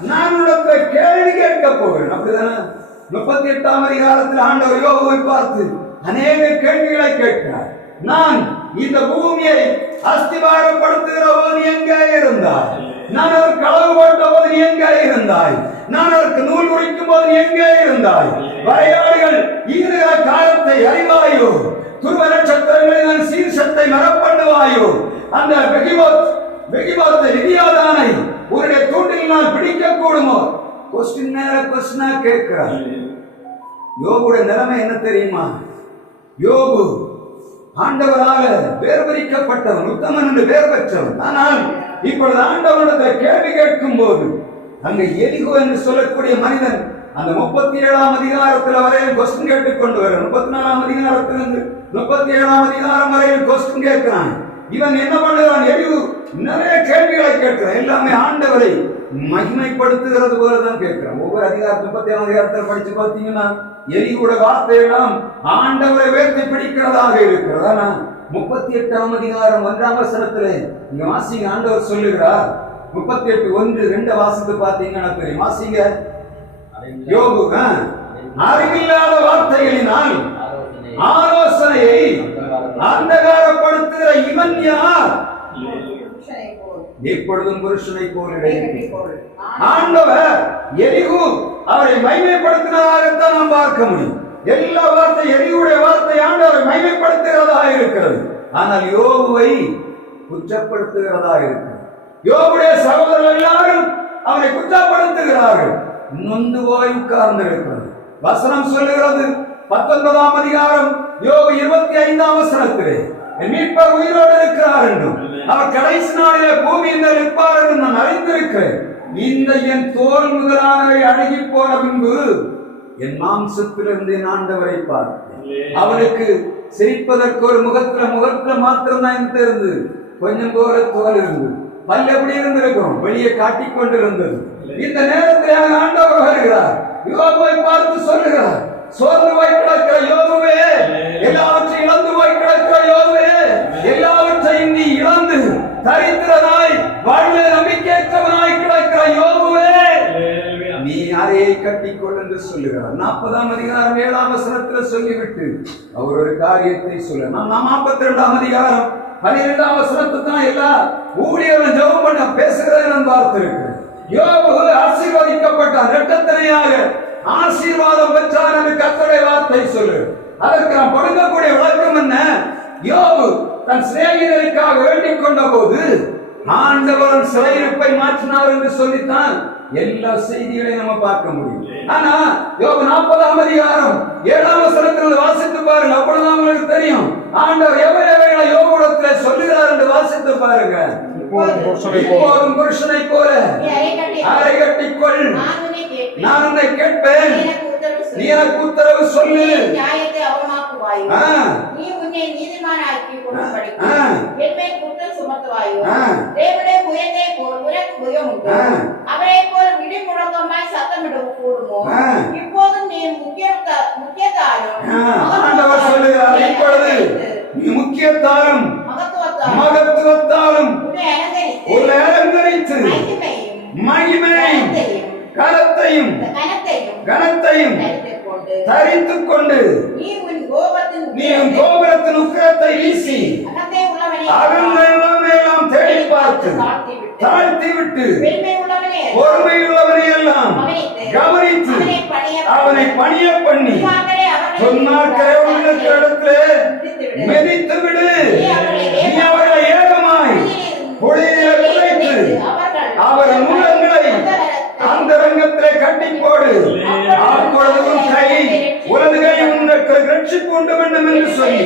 நான் உனக்கு கேள்வி கேட்க போகிறேன். அப்படிதானே? 38ஆம் அதிகாரத்தில் ஆண்டவர் யோபுவை பார்த்து அநேக கேள்விகளை கேட்கிறார். நான் இந்த பூமியை அஸ்திவாரப்படுத்துகிற போது எங்கே இருந்தார்? நான் அதற்கு களவு போட்ட போது நீ எங்கே இருந்தாய்? நான் அதற்கு நூல் உரிக்கும் போது நீ எங்கே இருந்தாய்? வரையாடுகள் ஈடுகிற காலத்தை அறிவாயோ? துருவ நட்சத்திரங்களில் நான் சீர்ஷத்தை மரப்பண்ணுவாயோ? அந்த வெகிபோத்தை விதியாதானை உன்னுடைய தூண்டில் நான் பிடிக்க கூடுமோ? கொஸ்டின் மேல கொஸ்டினா கேட்கிறார். யோபுடைய நிலைமை என்ன தெரியுமா? யோபு ஆண்டவரால வேர்வரிக்கப்பட்டவன், உத்தமன் என்று பெயர் பெற்றவன். ஆனால் இப்பொழுது ஆண்டவனிடத்தில் கேள்வி கேட்கும் போது அங்க எலிகோ என்று சொல்லக்கூடிய மனிதன் அந்த 37ஆம் அதிகாரத்தில் வரையில் கொஸ்டின் கேட்டுக்கொண்டு வர 34ஆம் அதிகாரத்திலிருந்து 37ஆம் அதிகாரம் வரையில் கொஸ்டின் கேட்கிறான். இவன் என்ன பண்ணுறான்? எலிகு நிறைய கேள்விகளை கேட்கிறான். எல்லாமே ஆண்டவரை மகிமைப்படுத்துகிறது போலதான் கேட்கிறான். ஒவ்வொரு அதிகாரம் 37ஆம் அதிகாரத்தில் படிச்சு பார்த்தீங்கன்னா எலிகுட வார்த்தையெல்லாம் ஆண்டவரை வேர்த்தி பிடிக்கிறதாக இருக்கிறது. ஆனா 38ஆம் அதிகாரம் 1ஆம் வசனத்திலே இங்க வாசிங்க, ஆண்டவர் சொல்லுகிறார். 38:1-2 வாசித்து பார்த்தீங்கன்னா தெரியும். வாசிங்க. யோபு அறிவில்லாத வார்த்தைகளினால் ஆலோசனையை அந்தகாரப்படுத்துகிற இவன் யார்? எப்பொழுதும் புருஷனை போல் ஆண்டவர் எலிகு அவரை மைமைப்படுத்தினதாகத்தான் நாம் பார்க்க முடியும். எல்லா வார்த்தை எலிகுடைய வார்த்தை ஆண்டவரை மைமைப்படுத்துகிறதாக இருக்கிறது. ஆனால் யோபுவை குற்றப்படுத்துகிறதாக இருக்கிறது. யோபுடைய சகோதரர்கள் எல்லாரும் அவனை குற்றப்படுத்துகிறார்கள். நொந்து போய் உட்கார்ந்து இருக்கிறது. வசனம் சொல்லுகிறது 19ஆம் அதிகாரம் யோபு 25ஆம் வசனத்திலே மீட்பர் உயிரோடு இருக்கிறார் என்றும் அவர் கடைசி நாளிலே பூமியின் மேல் இருப்பார் என்று நான் அறிந்திருக்கிறேன். இந்த என் தோல் முதலானவை அழுகி போன பின்பு என் மாம்சத்திலிருந்து என் ஆண்டவரை பார்த்தேன். அவனுக்கு சிரிப்பதற்கு ஒரு முகத்துல மாத்திரம் தான் இருந்து கொஞ்சம் போல தோல் இருந்து பல் எப்படி இருந்திருக்கும், வெளியே காட்டிக் கொண்டிருந்தது. இந்த நேரத்தில் ஆண்டவர் வருகிறார். யோபுவை பார்த்து சொல்லுகிறார், சோர்ந்து போய் கிடக்கிற யோபுவே, எல்லாவற்றையும் இழந்து போய் கிடக்கிற யோபுவே, எல்லாவற்றையும் நீ இழந்து தரித்திரனாய் வாழ்வே நம்பிக்கையற்றவனாய் கிடக்கிற யோபுவே, நீ அறையை கட்டிக்கொள் என்று சொல்லுகிறார். 40ஆம் அதிகாரம் 7ஆம் வசனத்தில் சொல்லிவிட்டு அவர் ஒரு காரியத்தை சொல்ல 42ஆம் அதிகாரம் 12ஆம் வசனத்துக்கு தான் எல்லா ஊழியர்களும் ஜெபம் பண்ண பேசுகிறதை நான் பார்த்திருக்கிறேன். யோபு ஆசீர்வதிக்கப்பட்டான், இரட்டத்தனையாக ஆசீர்வாதம் பெற்றான் என்று கர்த்தருடைய வார்த்தை சொல்லு. அதற்கு நாம் கொடுக்கக்கூடிய விளக்கம் என்ன? யோபு தன் சிநேகிதருக்காக வேண்டிக் கொண்ட போது ஆண்டவர் சிறையிருப்பை மாற்றினார் என்று சொல்லித்தான் எல்லா செய்திகளையும் நம்ம பார்க்க முடியும். ஆனா யோபு 40ஆம் அதிகாரம் 7ஆம் வசனத்தில் வாசித்து பாருங்க, அப்பொழுது உங்களுக்கு தெரியும் ஆண்டவர் எவைகளை யோபுடத்திலே சொல்லுகிறார் என்று வாசித்து பாருங்க. இப்போதும் புருஷனை போல அறை கட்டிக்கொள், நான் உன்னை கேட்பேன், நீ எனக்கு உத்தரவு சொல்லு. நீ உன்னை நீதிமானாக்கி கொள்ளும்படிக்கு என்மேல் குற்றம் சுமத்துவாயோ? தேவனுடைய புயத்தை போல் உனக்கு புயம் உண்டு, அவரை போல் விடி முழக்கமாய் சத்தமிட கூடுமோ? இப்போதும் நீ முக்கியத்தாரும் ஆண்டவர் சொல்லுகிறார், இப்பொழுது நீ முக்கியத்தாரும் மகத்துவத்தாலும் உன்னை அலங்கரித்து மகிமையும் கனத்தையும் தரித்துக் கொண்டு நீ உன் கோபுரத்தின் உக்கிரத்தை வீசி அகந்தையுள்ளவனையெல்லாம் தேடி பார்த்து தாழ்த்தி விட்டு பொறுமையுள்ளவனை எல்லாம் கவனித்து அவனை பணிய பண்ணி சொன்னார்களே உனக்கு இடத்திலே மிதித்து விடு. நீ அவர்களை ஏகமாய் பொழியிலே புதைத்து அவர் மூலங்களை அந்த ரங்கத்திலே கட்டி போடு. அப்பொழுதும் கை உலக கை உனக்கு ரட்சிப்பு உண்டு வேண்டும் என்று சொல்லி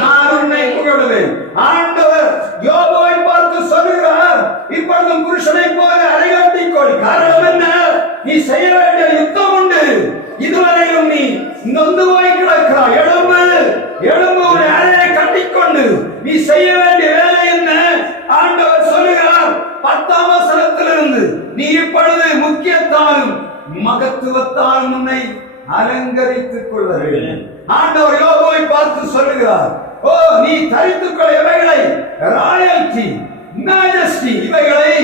நான் உன்னை புகழுவேன். ஆண்டவர் யோபுவை பார்த்து சொல்லுகிறார், இப்பொழுதும் புருஷனை போல அரைகாட்டிக்கொள். காரணம் என்ன? நீ செய்ய வேண்டிய யுத்தம் உண்டு. இதுவரையிலும் நீ நொந்து போய் கிடக்கிறாய். எழும்பு உன்னை அறையை கட்டிக்கொண்டு நீ செய்ய வேண்டிய வேலை என்ன? ஆண்டவர் சொல்லுகிறார் 10ஆம் வசனத்திலிருந்து, நீ இப்பொழுது முக்கியத்தாலும் மகத்துவத்தாலும் உன்னை அலங்கரித்துக் கொள்ள வேண்டும். ஆண்டவர் யோபுவை பார்த்து சொல்லுகிறார், ஓ நீ தரித்துக் கொள்ள இவைகளை ராயல்டி மேஜஸ்டி இவைகளை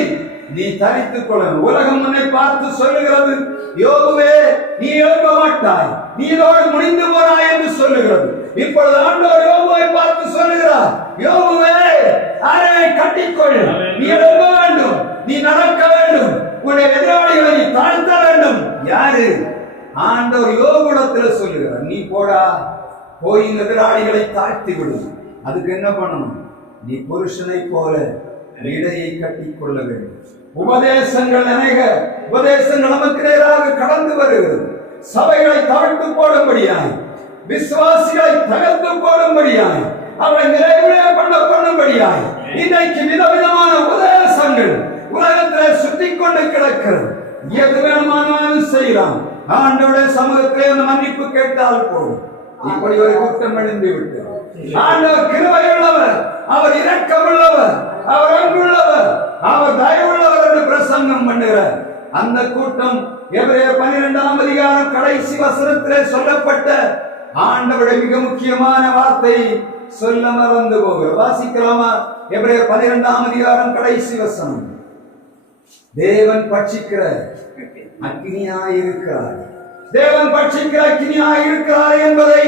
நீ தரித்துக் கொள்ள. உலகம் உன்னை பார்த்து சொல்லுகிறது, யோபுவே நீ எழும்ப மாட்டாய், நீ இதோடு முடிந்து போறாய் என்று சொல்லுகிறது. இப்பொழுது ஆண்டவர் யோபுவை பார்த்து சொல்லுகிறார், யோபுவே அறையை கட்டிக்கொள், நீ எழும்ப வேண்டும், நீ நடக்க வேண்டும், உன்னுடைய எதிராளிகளை நீ தாழ்த்த வேண்டும். யாரு? ஆண்டவர் யோகுடத்துல சொல்லுகிறார், நீ போடா, போய் எதிராளிகளை தாழ்த்தி விடு. அதுக்கு என்ன பண்ணணும்? நீ புருஷனை போல இடையை கட்டி கொள்ள வேண்டும். உபதேசங்கள் அநேக உபதேசங்கள் நமக்கு நேராக கடந்து வருகிறது. சபைகளை தாழ்த்து போடும்படியாய், விசுவாசிகளை தகர்த்து போடும்படியாய், அவரை நிறைவுடைய பண்ணும்படியாய் இன்றைக்கு விதவிதமான உபதேசங்கள் உலகத்தில் சுற்றி கொண்டு கிடக்கிறது. எது வேணுமானாலும் செய்யலாம். ஆண்டவருடைய சமூகத்திலே அந்த மன்னிப்பு கேட்டால் போதும். இப்படி ஒரு குற்றம் எழும்பி விட்டது. ஆண்டவர் கிருபை உள்ளவர், அவர் இரக்கமுள்ளவர், அவர் அன்புள்ளவர், அவர் தயவுள்ளவர் என்று பிரசங்கம் பண்ணுகிறார். அந்த கூட்டம் எபிரேயர் 12ஆம் அதிகாரம் கடைசி வசனத்திலே சொல்லப்பட்ட ஆண்டவருடைய மிக முக்கியமான வார்த்தை சொல்ல மறந்து போகிறது. வாசிக்கலாமா? எபிரேயர் 12ஆம் அதிகாரம் கடைசி வசனம். தேவன் பட்சிக்கிற அக்கினியாயிருக்கிறார், தேவன் பட்சிக்கிற அக்கினியாயிருக்கிறார் என்பதை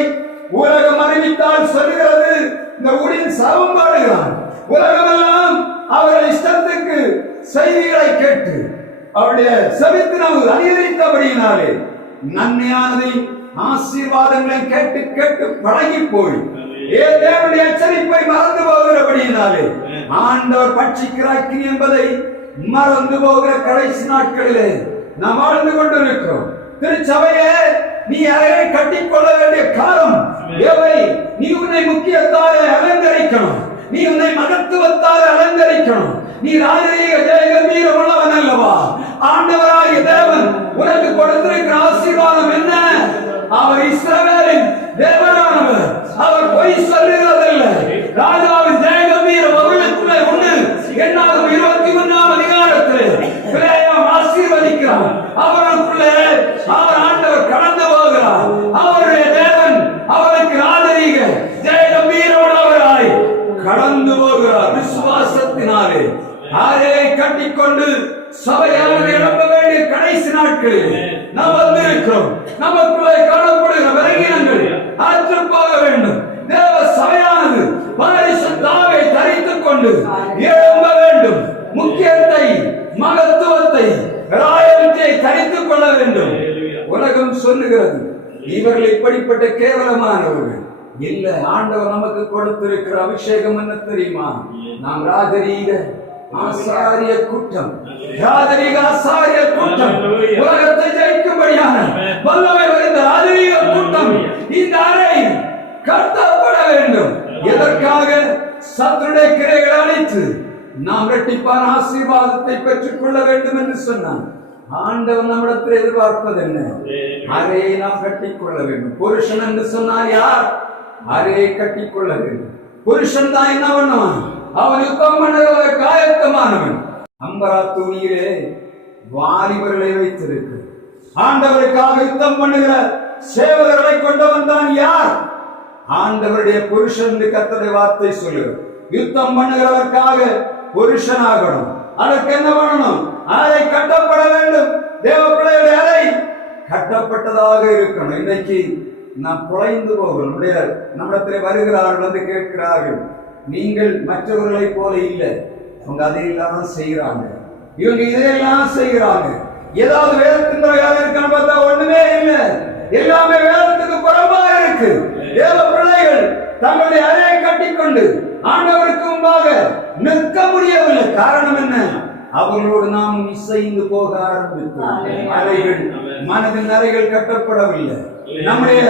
உலகம் அறிவித்தால் சொல்லுகிறது. இந்த ஊழியன் சாபம் பாடுகிறான். உலகமெல்லாம் அவர்கள் இஷ்டத்துக்கு செய்திகளை கேட்டு அவருடைய செவித்தினவு அதிகரித்தபடியினாலே நன்மையானதை ஆசீர்வாதங்களை கேட்டு கேட்டு பழகி போய் தேவனுடைய எச்சரிப்பை மறந்து போகிறபடியினாலே ஆண்டவர் பட்சிக்கிற அக்கினி என்பதை மறந்து போகிற கடைசி நாட்களிலே நாம் வாழ்ந்து கொண்டிருக்கிறோம். திருச்சபையே, நீ அறையை கட்டிக்கொள்ள வேண்டிய காலம் எவை? நீ உன்னை முக்கியத்தாலே அலங்கரிக்கணும், நீ உன்னை மகத்துவத்தாலே அலங்கரிக்கணும். நீ ராஜரீக ஜெயகம்பீரம் உள்ளவன் அல்லவா? ஆண்டவராகிய தேவன் உனக்கு கொடுத்திருக்கிற ஆசீர்வாதம் என்ன? அவர் இஸ்ரவேலின் தேவனானவர், அவர் பொய் சொல்லுகிறதில்லை. ராஜாவின் ஜெயகம்பீரம் அவர்களுக்குள்ளே உண்டு. என்னாகும் 21ஆம் அதிகாரத்தில் பிலேயாம் ஆசீர்வதிக்கிறார். அவர்களுக்குள்ளே அவர் ஆண்டவர் கடந்து போகிறார். அவருடைய தேவன் அவருக்கு ராஜரீக ஜெயகம்பீரம் உள்ளவராய் கடந்து போகிறார். விசுவாசத்தினாலே ஆரையை கட்டிக்கொண்டு சபையானது நம்ப வேண்டிய கடைசி நாட்களில் நாம் வந்திருக்கிறோம். நமக்குள்ளே காணப்படுகிற விலங்கினங்கள் அற்று போக வேண்டும். தேவ சபையானது பரிசுத்தாவை தரித்துக் கொண்டு எழும்ப வேண்டும். முக்கியத்தை, மகத்துவத்தை, ராயல்டியை தரித்துக் கொள்ள வேண்டும். உலகம் சொல்லுகிறது இவர்கள் இப்படிப்பட்ட கேவலமானவர்கள் இல்ல. ஆண்டவர் நமக்கு கொடுத்திருக்கிற அபிஷேகம் என்ன தெரியுமா? நாம் ராஜரீக ஆசாரிய கூட்டம், ராஜரீக ஆசாரிய கூட்டம், உலகத்தை ஜெயிக்கும்படியான வல்லமை வருந்த ராஜரீக கூட்டம் இந்த அறை கட்டப்பட வேண்டும். எதற்காக? சத்துருடைய கிரைகளை அழித்து நாம் இரட்டிப்பான ஆசீர்வாதத்தை பெற்றுக் கொள்ள வேண்டும் என்று சொன்னான். ஆண்டவர் நம்மிடத்தில் எதிர்பார்ப்பது என்ன? அறையை நாம் கட்டிக்கொள்ள வேண்டும். புருஷன் என்று சொன்னால் யார்? அறையை கட்டிக்கொள்ள வேண்டும். புருஷன் தான் என்ன பண்ணுவான்? அவன் யுத்தம் பண்ணுகிற காயத்தமானவன். அம்பரா துணியிலே வாலிபர்களை வைத்திருக்கு. ஆண்டவருக்காக யுத்தம் பண்ணுகிற சேவகர்களை கொண்டவன் தான் யார்? ஆண்டவருடைய புருஷன் கர்த்தருடைய வார்த்தை சொல்லுகிறது. யுத்தம் பண்ணுகிறவர்க்காக புருஷனாகணும். அதற்கு என்ன பண்ணணும்? அறை கட்டப்பட வேண்டும். தேவ பிள்ளையுடைய அறை கட்டப்பட்டதாக இருக்கணும். இன்னைக்கு நாம் குலைந்து போகிறோம். நம்மிடத்தில் வருகிறார்கள் வந்து கேட்கிறார்கள், நீங்கள் மற்றவர்களை போல இல்லை, அவங்க அதையெல்லாம் செய்கிறாங்க, இவங்க இதையெல்லாம் செய்கிறாங்க. ஏதாவது வேதத்தின் இருக்கான்னு பார்த்தா ஒண்ணுமே இல்லை, எல்லாமே வேதத்துக்கு புறம்பா இருக்கு. தேவ பிள்ளைகள் தங்களுடைய அறையை கட்டிக்கொண்டு ஆண்டவருக்கு முன்பாக நிற்க முடியவில்லை. காரணம் என்ன? அவர்களோடு நாம் இசைந்து போக ஆரம்பித்தோம். அறைகள், மனதின் அறைகள் கட்டப்படவில்லை. நம்முடைய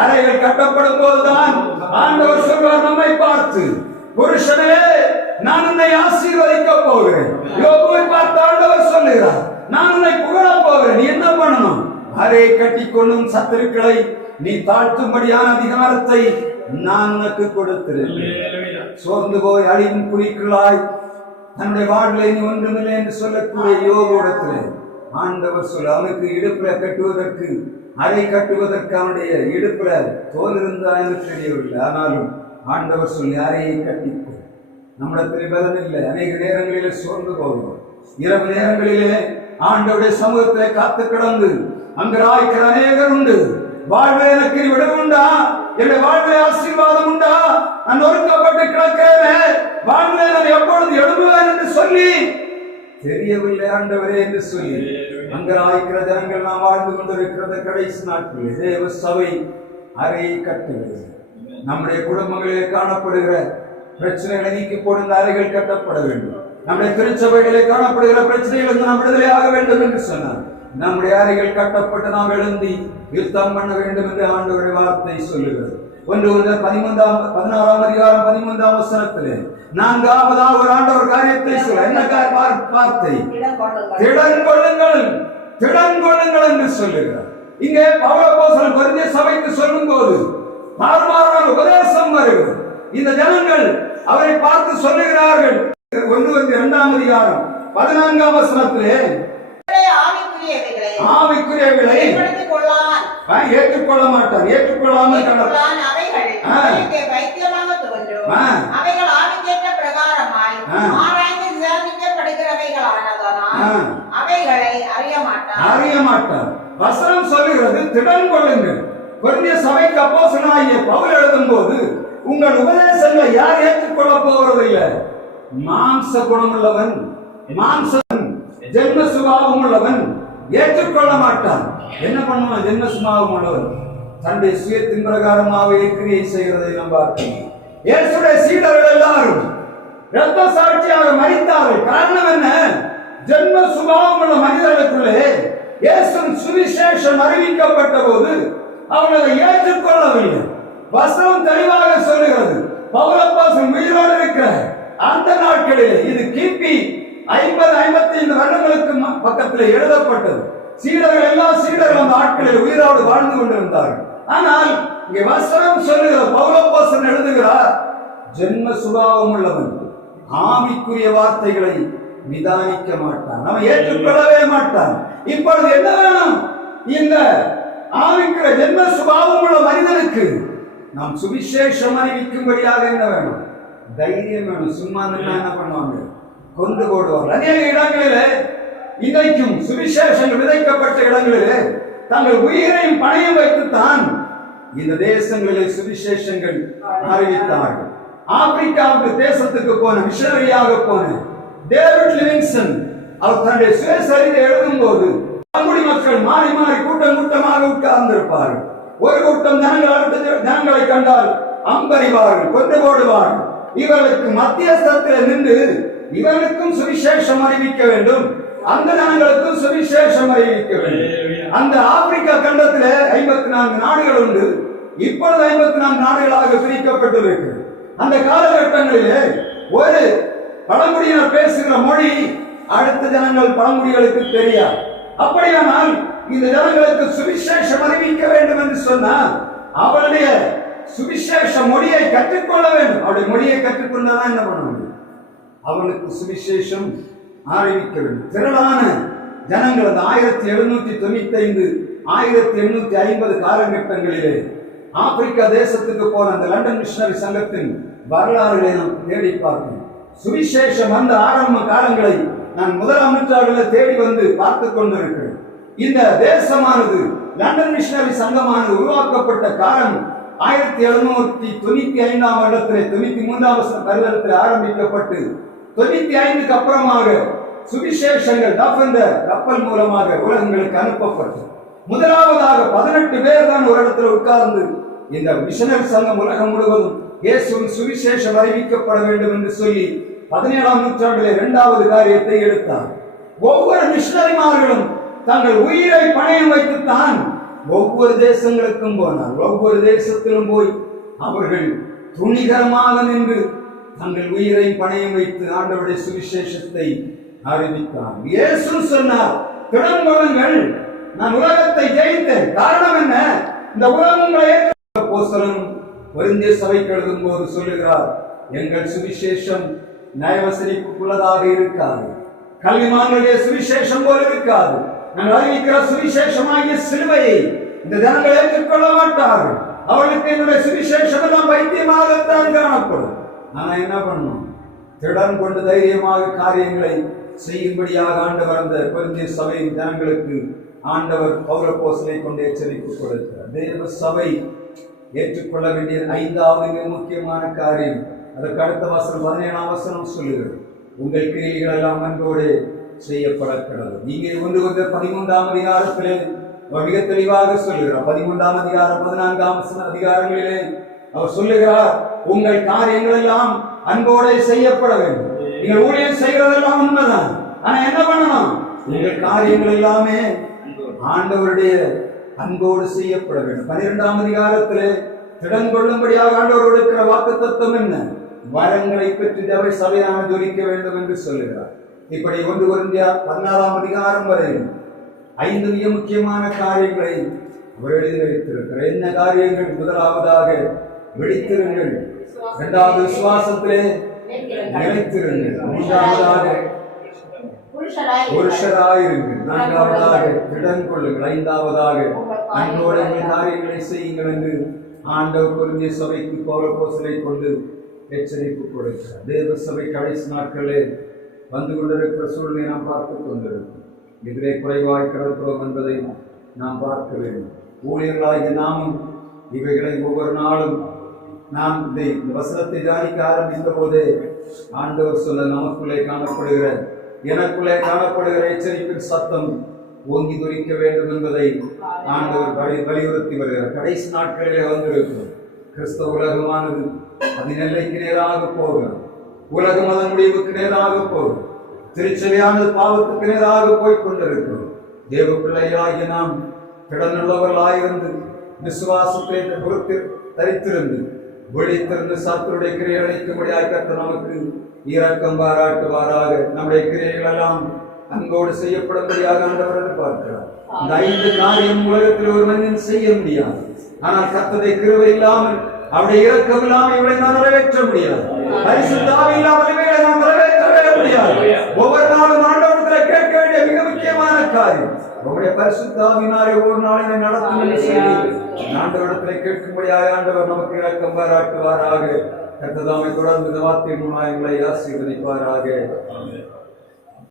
அறைகள் கட்டப்படும் போதுதான் ஆண்டவர் சொல்வார் நம்மை பார்த்து, புருஷனே நான் உன்னை ஆசீர்வதிக்க போகிறேன். யோபுவை பார்த்து ஆண்டவர் சொல்லுகிறார், நான் உன்னை புகழ போகிறேன். நீ என்ன பண்ணணும்? அறையை கட்டிக்கொள்ளும் சத்துருக்களை நீ தாழ்த்தும்படியான அதிகாரத்தை நான் உனக்கு கொடுத்திருக்கிறேன். சோர்ந்து போய் அழிவும் குழிக்குள்ளாய் தன்னுடைய வாழ்வை நீ ஒன்றுமில்லை என்று சொல்லக்கூடிய யோகோடத்திலே ஆண்டவர் சொல்ல, அவனுக்கு இடுப்புல கட்டுவதற்கு, அறை கட்டுவதற்கு அவனுடைய இடுப்புல தோல் இருந்தா என்று தெரியவில்லை. ஆனாலும் ஆண்டவர் சொல்லி அறையை கட்டிக்கொள். நம்மிடத்தில் பலன் இல்லை. அநேக நேரங்களிலே சோர்ந்து போகிறோம். இரவு நேரங்களிலே ஆண்டவருடைய சமூகத்திலே காத்து கிடந்து அங்கு ராய்க்கிற அநேகர் உண்டு. வாழ்வே எனக்கு விடுவு உண்டா? என்னுடைய வாழ்வே ஆசீர்வாதம் உண்டா? நான் ஒருக்கப்பட்டு கிடக்கிறேன், வாழ்வே நான் எப்பொழுது எழுதுவேன் என்று சொல்லி தெரியவில்லை ஆண்டவரே என்று சொல்லி அங்கலாய்க்கிற ஜனங்கள் நாம் வாழ்ந்து கொண்டிருக்கிறது. கடைசி நாட்களில் தேவ சபை அறையை கட்டுகிறது. நம்முடைய குடும்பங்களிலே காணப்படுகிற பிரச்சனைகளை நீக்கி போடுகிற அறைகள் கட்டப்பட வேண்டும். நம்முடைய திருச்சபைகளிலே காணப்படுகிற பிரச்சனைகளுக்கு நாம் விடுதலையாக வேண்டும் என்று சொன்னார். நம்முடைய அறைகள் கட்டப்பட்டு நாம் எழுந்தி யுத்தம் பண்ண வேண்டும் என்று ஆண்டவருடைய வார்த்தை சொல்லுகிறது. 1 அதிகாரம் 13 வசனத்திலே 4வது ஒரு ஆண்டவர் காரியத்தை சொல்ல என்ன வார்த்தை? திடன் கொள்ளுங்கள் என்று சொல்லுகிறார். இங்கே பவுலப்போஸ்தலன் கொரிந்திய சபைக்கு சொல்லும் போது தாறுமாறான உபதேசம் வருகிறது. இந்த ஜனங்கள் அவரை பார்த்து சொல்லுகிறார்கள். 1 அதிகாரம் 14 வசனத்திலே ஆவிக்குரியவைகளை ஏற்றுக்கொள்ள மாட்டார். ஏற்றுக்கொள்ளாமல் வைத்தியமாக தோன்றும் அவைகள் ஆவிக்கேற்ற பிரகாரமாய் ஆராய்ந்து விசாரிக்கப்படுகிறவைகளானதனால் அவைகளை அறிய மாட்டார். வசனம் சொல்லுகிறது திடன் கொள்ளுங்கள். கொரிந்திய சபைக்கு அப்போஸ்தலனாகிய பவுல் எழுதும் போது உங்கள் உபதேசங்களை யார் ஏற்றுக்கொள்ள போவதில்லை? மாம்ச குணமுள்ளவன், ஜென்ம சுபாவம் உள்ளவன் ஏற்றுக்கொள்ள மாட்டான். என்ன பண்ணுவான்? ஜென்ம சுபாவம் உள்ளவன் தன்னுடைய சுயத்தின் பிரகாரமாக கிரியை செய்கிறதை நாம் பார்க்கிறோம். இயேசுடைய சீடர்கள் எல்லாரும் இரத்த சாட்சியாக மரித்தார்கள். காரணம் என்ன? ஜென்ம சுபாவம் உள்ள மனிதர்களுக்குள்ளே இயேசுவின் சுவிசேஷம் அறிவிக்கப்பட்ட போது அவர்களை ஏற்றுக்கொள்ளவில்லை. வசனம் தெளிவாக சொல்லுகிறது. பவுலப்போஸ்தலன் உயிரோடு இருக்கிற அந்த நாட்களிலே, இது கிபி 50-55 வருடங்களுக்கு பக்கத்தில் எழுதப்பட்டது. சீடர்கள் எல்லா சீடர்கள் அந்த ஆட்களில் உயிரோடு வாழ்ந்து கொண்டிருந்தார்கள். ஆனால் இங்கே வசனம் சொல்லுகிற பவுலப்போஸ்தலன் எழுதுகிறார், ஜென்ம சுபாவம் உள்ளவன் ஆவிக்குரிய வார்த்தைகளை நிதானிக்க மாட்டான், அவன் ஏற்றுக்கொள்ளவே மாட்டான். இப்பொழுது என்ன வேணும்? இந்த ஆவிக்குரிய ஜென்ம சுபாவம் உள்ள மனிதனுக்கு நாம் சுவிசேஷம் அறிவிக்கும்படியாக என்ன வேணும்? தைரியம் வேணும். சும்மா என்ன பண்ணுவாங்க? கொண்டு போடுவார்கள். அநேக இடங்களிலே இன்றைக்கும் சுவிசேஷங்கள் விதைக்கப்பட்ட இடங்களிலே தங்கள் உயிரையும் பணையம் வைத்துத்தான் இந்த தேசங்களிலே சுவிசேஷங்கள் அறிவித்தார்கள். ஆப்பிரிக்காவுக்கு தேசத்துக்கு போன மிஷனரியாக போன டேவிட் லிவிங்ஸ்டன் அவர் தன்னுடைய சுயசரிதை எழுதும் போது பழங்குடி மக்கள் மாறி மாறி கூட்டம் கூட்டமாக உட்கார்ந்திருப்பார்கள். ஒரு கூட்டம் ஜனங்களை கண்டால் அம்பறிவார்கள், கொண்டு போடுவார்கள். இவர்களுக்கு மத்தியஸ்தத்தில் நின்று இவர்களுக்கும் சுவிசேஷம் அறிவிக்க வேண்டும், அந்த ஜனங்களுக்கும் சுவிசேஷம் அறிவிக்க வேண்டும். அந்த ஆப்பிரிக்கா கண்டத்திலே 54 நாடுகள் உண்டு. இப்பொழுது 54 நாடுகளாக பிரிக்கப்பட்டிருக்கு. அந்த காலகட்டங்களிலே ஒரு பழங்குடியினர் பேசுகிற மொழி அடுத்த ஜனங்கள் பழங்குடிகளுக்கு தெரியாது. அப்படியானால் இந்த ஜனங்களுக்கு சுவிசேஷம் அறிவிக்க வேண்டும் என்று சொன்னால் அவளுடைய சுவிசேஷ மொழியை கற்றுக்கொள்ள வேண்டும். அவருடைய மொழியை கற்றுக்கொண்டாதான் என்ன பண்ண முடியும்? அவளுக்கு சுவிசேஷம் அறிவிக்க வேண்டும். திரளான ஜனங்கள் அந்த 1795 1850 காலகட்டங்களிலே ஆப்பிரிக்கா தேசத்துக்கு போன அந்த லண்டன் மிஷனரி சங்கத்தின் வரலாறுகளை நாம் தேடி பார்க்கணும். சுவிசேஷம் அந்த ஆரம்ப காலங்களை நான் 1ஆம் நூற்றாண்டில் தேடி வந்து பார்த்து கொண்டிருக்கிறேன். இந்த தேசமானது லண்டன் மிஷனரி சங்கமானது உருவாக்கப்பட்ட காலம் 1795 வருடத்திலே 93 வருடத்தில் ஆரம்பிக்கப்பட்டு 95க்கு அப்புறமாக சுவிசேஷங்கள் கப்பல் மூலமாக உலகங்களுக்கு அனுப்பப்பட்டு முதலாவதாக 18 பேர் தான் ஒரு இடத்துல உட்கார்ந்து இந்த மிஷனரி சங்கம் உலகம் முழுவதும் இயேசுவின் சுவிசேஷம் அறிவிக்கப்பட வேண்டும் என்று சொல்லி 17ஆம் நூற்றாண்டிலே 2வது காரியத்தை எடுத்தார். ஒவ்வொரு மிஷனரிமார்களும் தங்கள் உயிரை பணயம் வைத்துத்தான் ஒவ்வொரு தேசங்களுக்கும் போனார். ஒவ்வொரு தேசத்திலும் போய் அவர்கள் துணிகரமாக நின்று தங்கள் உயிரை பணயம் வைத்து ஆண்டவருடைய சுவிசேஷத்தை அறிவித்தார். இயேசு சொன்னார், திடன் கொள்ளுங்கள், நான் உலகத்தை ஜெயித்தேன். காரணம் என்ன? இந்த உலகங்களை அப்போஸ்தலன் கொரிந்திய சபைக்கு எழுதும் போது சொல்லுகிறார், எங்கள் சுவிசேஷம் நயவசனிப்புள்ளதாக இருக்காது, கல்விமான்களுடைய சுவிசேஷம் போல இருக்காது. நாங்கள் அறிவிக்கிற சுவிசேஷமாகிய சிலுவையை இந்த ஜனங்கள் ஏற்றுக்கொள்ள மாட்டார்கள். அவர்களுக்கு என்னுடைய சுவிசேஷம் எல்லாம் வைத்தியமாகத்தான் காணப்படும். ஆனா என்ன பண்ணணும்? திடன் கொண்டு தைரியமாக காரியங்களை செய்யும்படியாக ஆண்டவர் அந்த கொரிந்திய சபையின் ஜனங்களுக்கு ஆண்டவர் பவுலப்போஸ்தலனை கொண்டு எச்சரிப்பு கொடுக்கிறார். தேவ சபை ஏற்றுக்கொள்ள வேண்டிய 5வது முக்கியமான காரியம், அதற்கு அடுத்த வசனம் 17ஆம் வசனம் சொல்லுகிறது, உங்கள் கிரியைகள் எல்லாம் அன்போடு செய்யப்படக்கிறது. இங்கே 1 Corinthians 13ஆம் அதிகாரத்திலே மிக தெளிவாக சொல்லுகிறார். 13ஆம் அதிகாரம் 14ஆம் அதிகாரங்களிலே அவர் சொல்லுகிறார், உங்கள் காரியங்கள் எல்லாம் அன்போடு செய்யப்பட வேண்டும். நீங்கள் ஊழியம் செய்கிறதெல்லாம் உண்மைதான், ஆனா என்ன பண்ணணும்? உங்கள் காரியங்கள் எல்லாமே ஆண்டவருடைய அன்போடு செய்யப்பட வேண்டும். 12ஆம் அதிகாரத்திலே திடன் கொள்ளும்படியாக ஆண்டவர் கொடுக்கிற வாக்குத்தத்தம் என்ன? வரங்களை பெற்று அவை சபையான ஜொலிக்க வேண்டும் என்று சொல்லுகிறார். இப்படி 1 Corinthians 16ஆம் அதிகாரம் வரை 5 மிக முக்கியமான காரியங்களை அவர் எழுதி வைத்திருக்கிறார். என்ன காரியங்கள்? முதலாவதாக வெடித்திருங்கள், இரண்டாவது விசுவாசத்திலே நிலைத்திருங்கள், மூன்றாவதாக புருஷராயிருங்கள், நான்காவதாக திடன் கொள்ளுங்கள், ஐந்தாவதாக அன்போடு காரியங்களை செய்யுங்கள் என்று ஆண்டவர் கொரிந்திய சபைக்கு பவுல் அப்போஸ்தலனை கொண்டு எச்சரிப்பு கொடுக்கிறார். தேவ சபை கடைசி நாட்களே வந்து கொண்டிருக்கிற சூழ்நிலை நாம் பார்த்துக் கொண்டிருக்கிறோம். இதிலே குறைவாய் கிடக்கிறோம் என்பதை நாம் பார்க்க வேண்டும். ஊழியர்களாகிய நாமும் இவைகளை ஒவ்வொரு நாளும் நாம் இந்த வசனத்தை தியானிக்க ஆரம்பித்த போதே ஆண்டவர் சொல்ல நமக்குள்ளே காணப்படுகிற எனக்குள்ளே காணப்படுகிற எச்சரிப்பின் சத்தம் ஓங்கி துரிக்க வேண்டும் என்பதை ஆண்டவர் வலியுறுத்தி வருகிறார். கடைசி நாட்களிலே வந்திருக்கிறோம். கிறிஸ்தவ உலகமானது அதன் எல்லைக்கு நேராக போகிறது. உலகம் அதன் முடிவுக்கு நேராக போகும். திருச்சபையானது பாவத்துக்கு நேராக போய் கொண்டிருக்கிறோம். தேவ பிள்ளையாகிய நாம் கடனுள்ளவர்களாயிருந்து விசுவாசத்தை பொறுத்து தரித்திருந்து விழித்திருந்து சத்துருடைய கிரியைகளுக்கு முடியாய் கர்த்தர் நமக்கு இரக்கம் பாராட்டுவாராக. நம்முடைய கிரியைகள் எல்லாம் அன்போடு செய்யப்படும்படியாக ஆண்டவர் பார்க்கிறார். இந்த 5 காரியம் உலகத்தில் ஒரு மனிதன் செய்ய முடியாது. ஆனால் கர்த்தருடைய கிருபை இல்லாமல் அவருடைய இரக்கம் இல்லாமல் இவளை நான் நிறைவேற்ற முடியாது. பரிசுத்த ஆவி இல்லாமல் இவைகளை நாம் நிறைவேற்றவே முடியாது. ஒவ்வொரு நாளும் ஆண்டவரிடத்தில் கேட்க வேண்டிய மிக முக்கியமான காரியம் உங்களுடைய பரிசுத்த ஆவியினாலே ஒவ்வொரு நாளினை நடத்தும் என்று சொல்லி ஆண்டவரிடத்தில் கேட்கும்படியாக ஆண்டவர் நமக்கு இரக்கம் பாராட்டுவாராக. கர்த்தர் தாமே தொடர்ந்து இந்த வார்த்தை மூலம் எங்களை ஆசீர்வதிப்பாராக.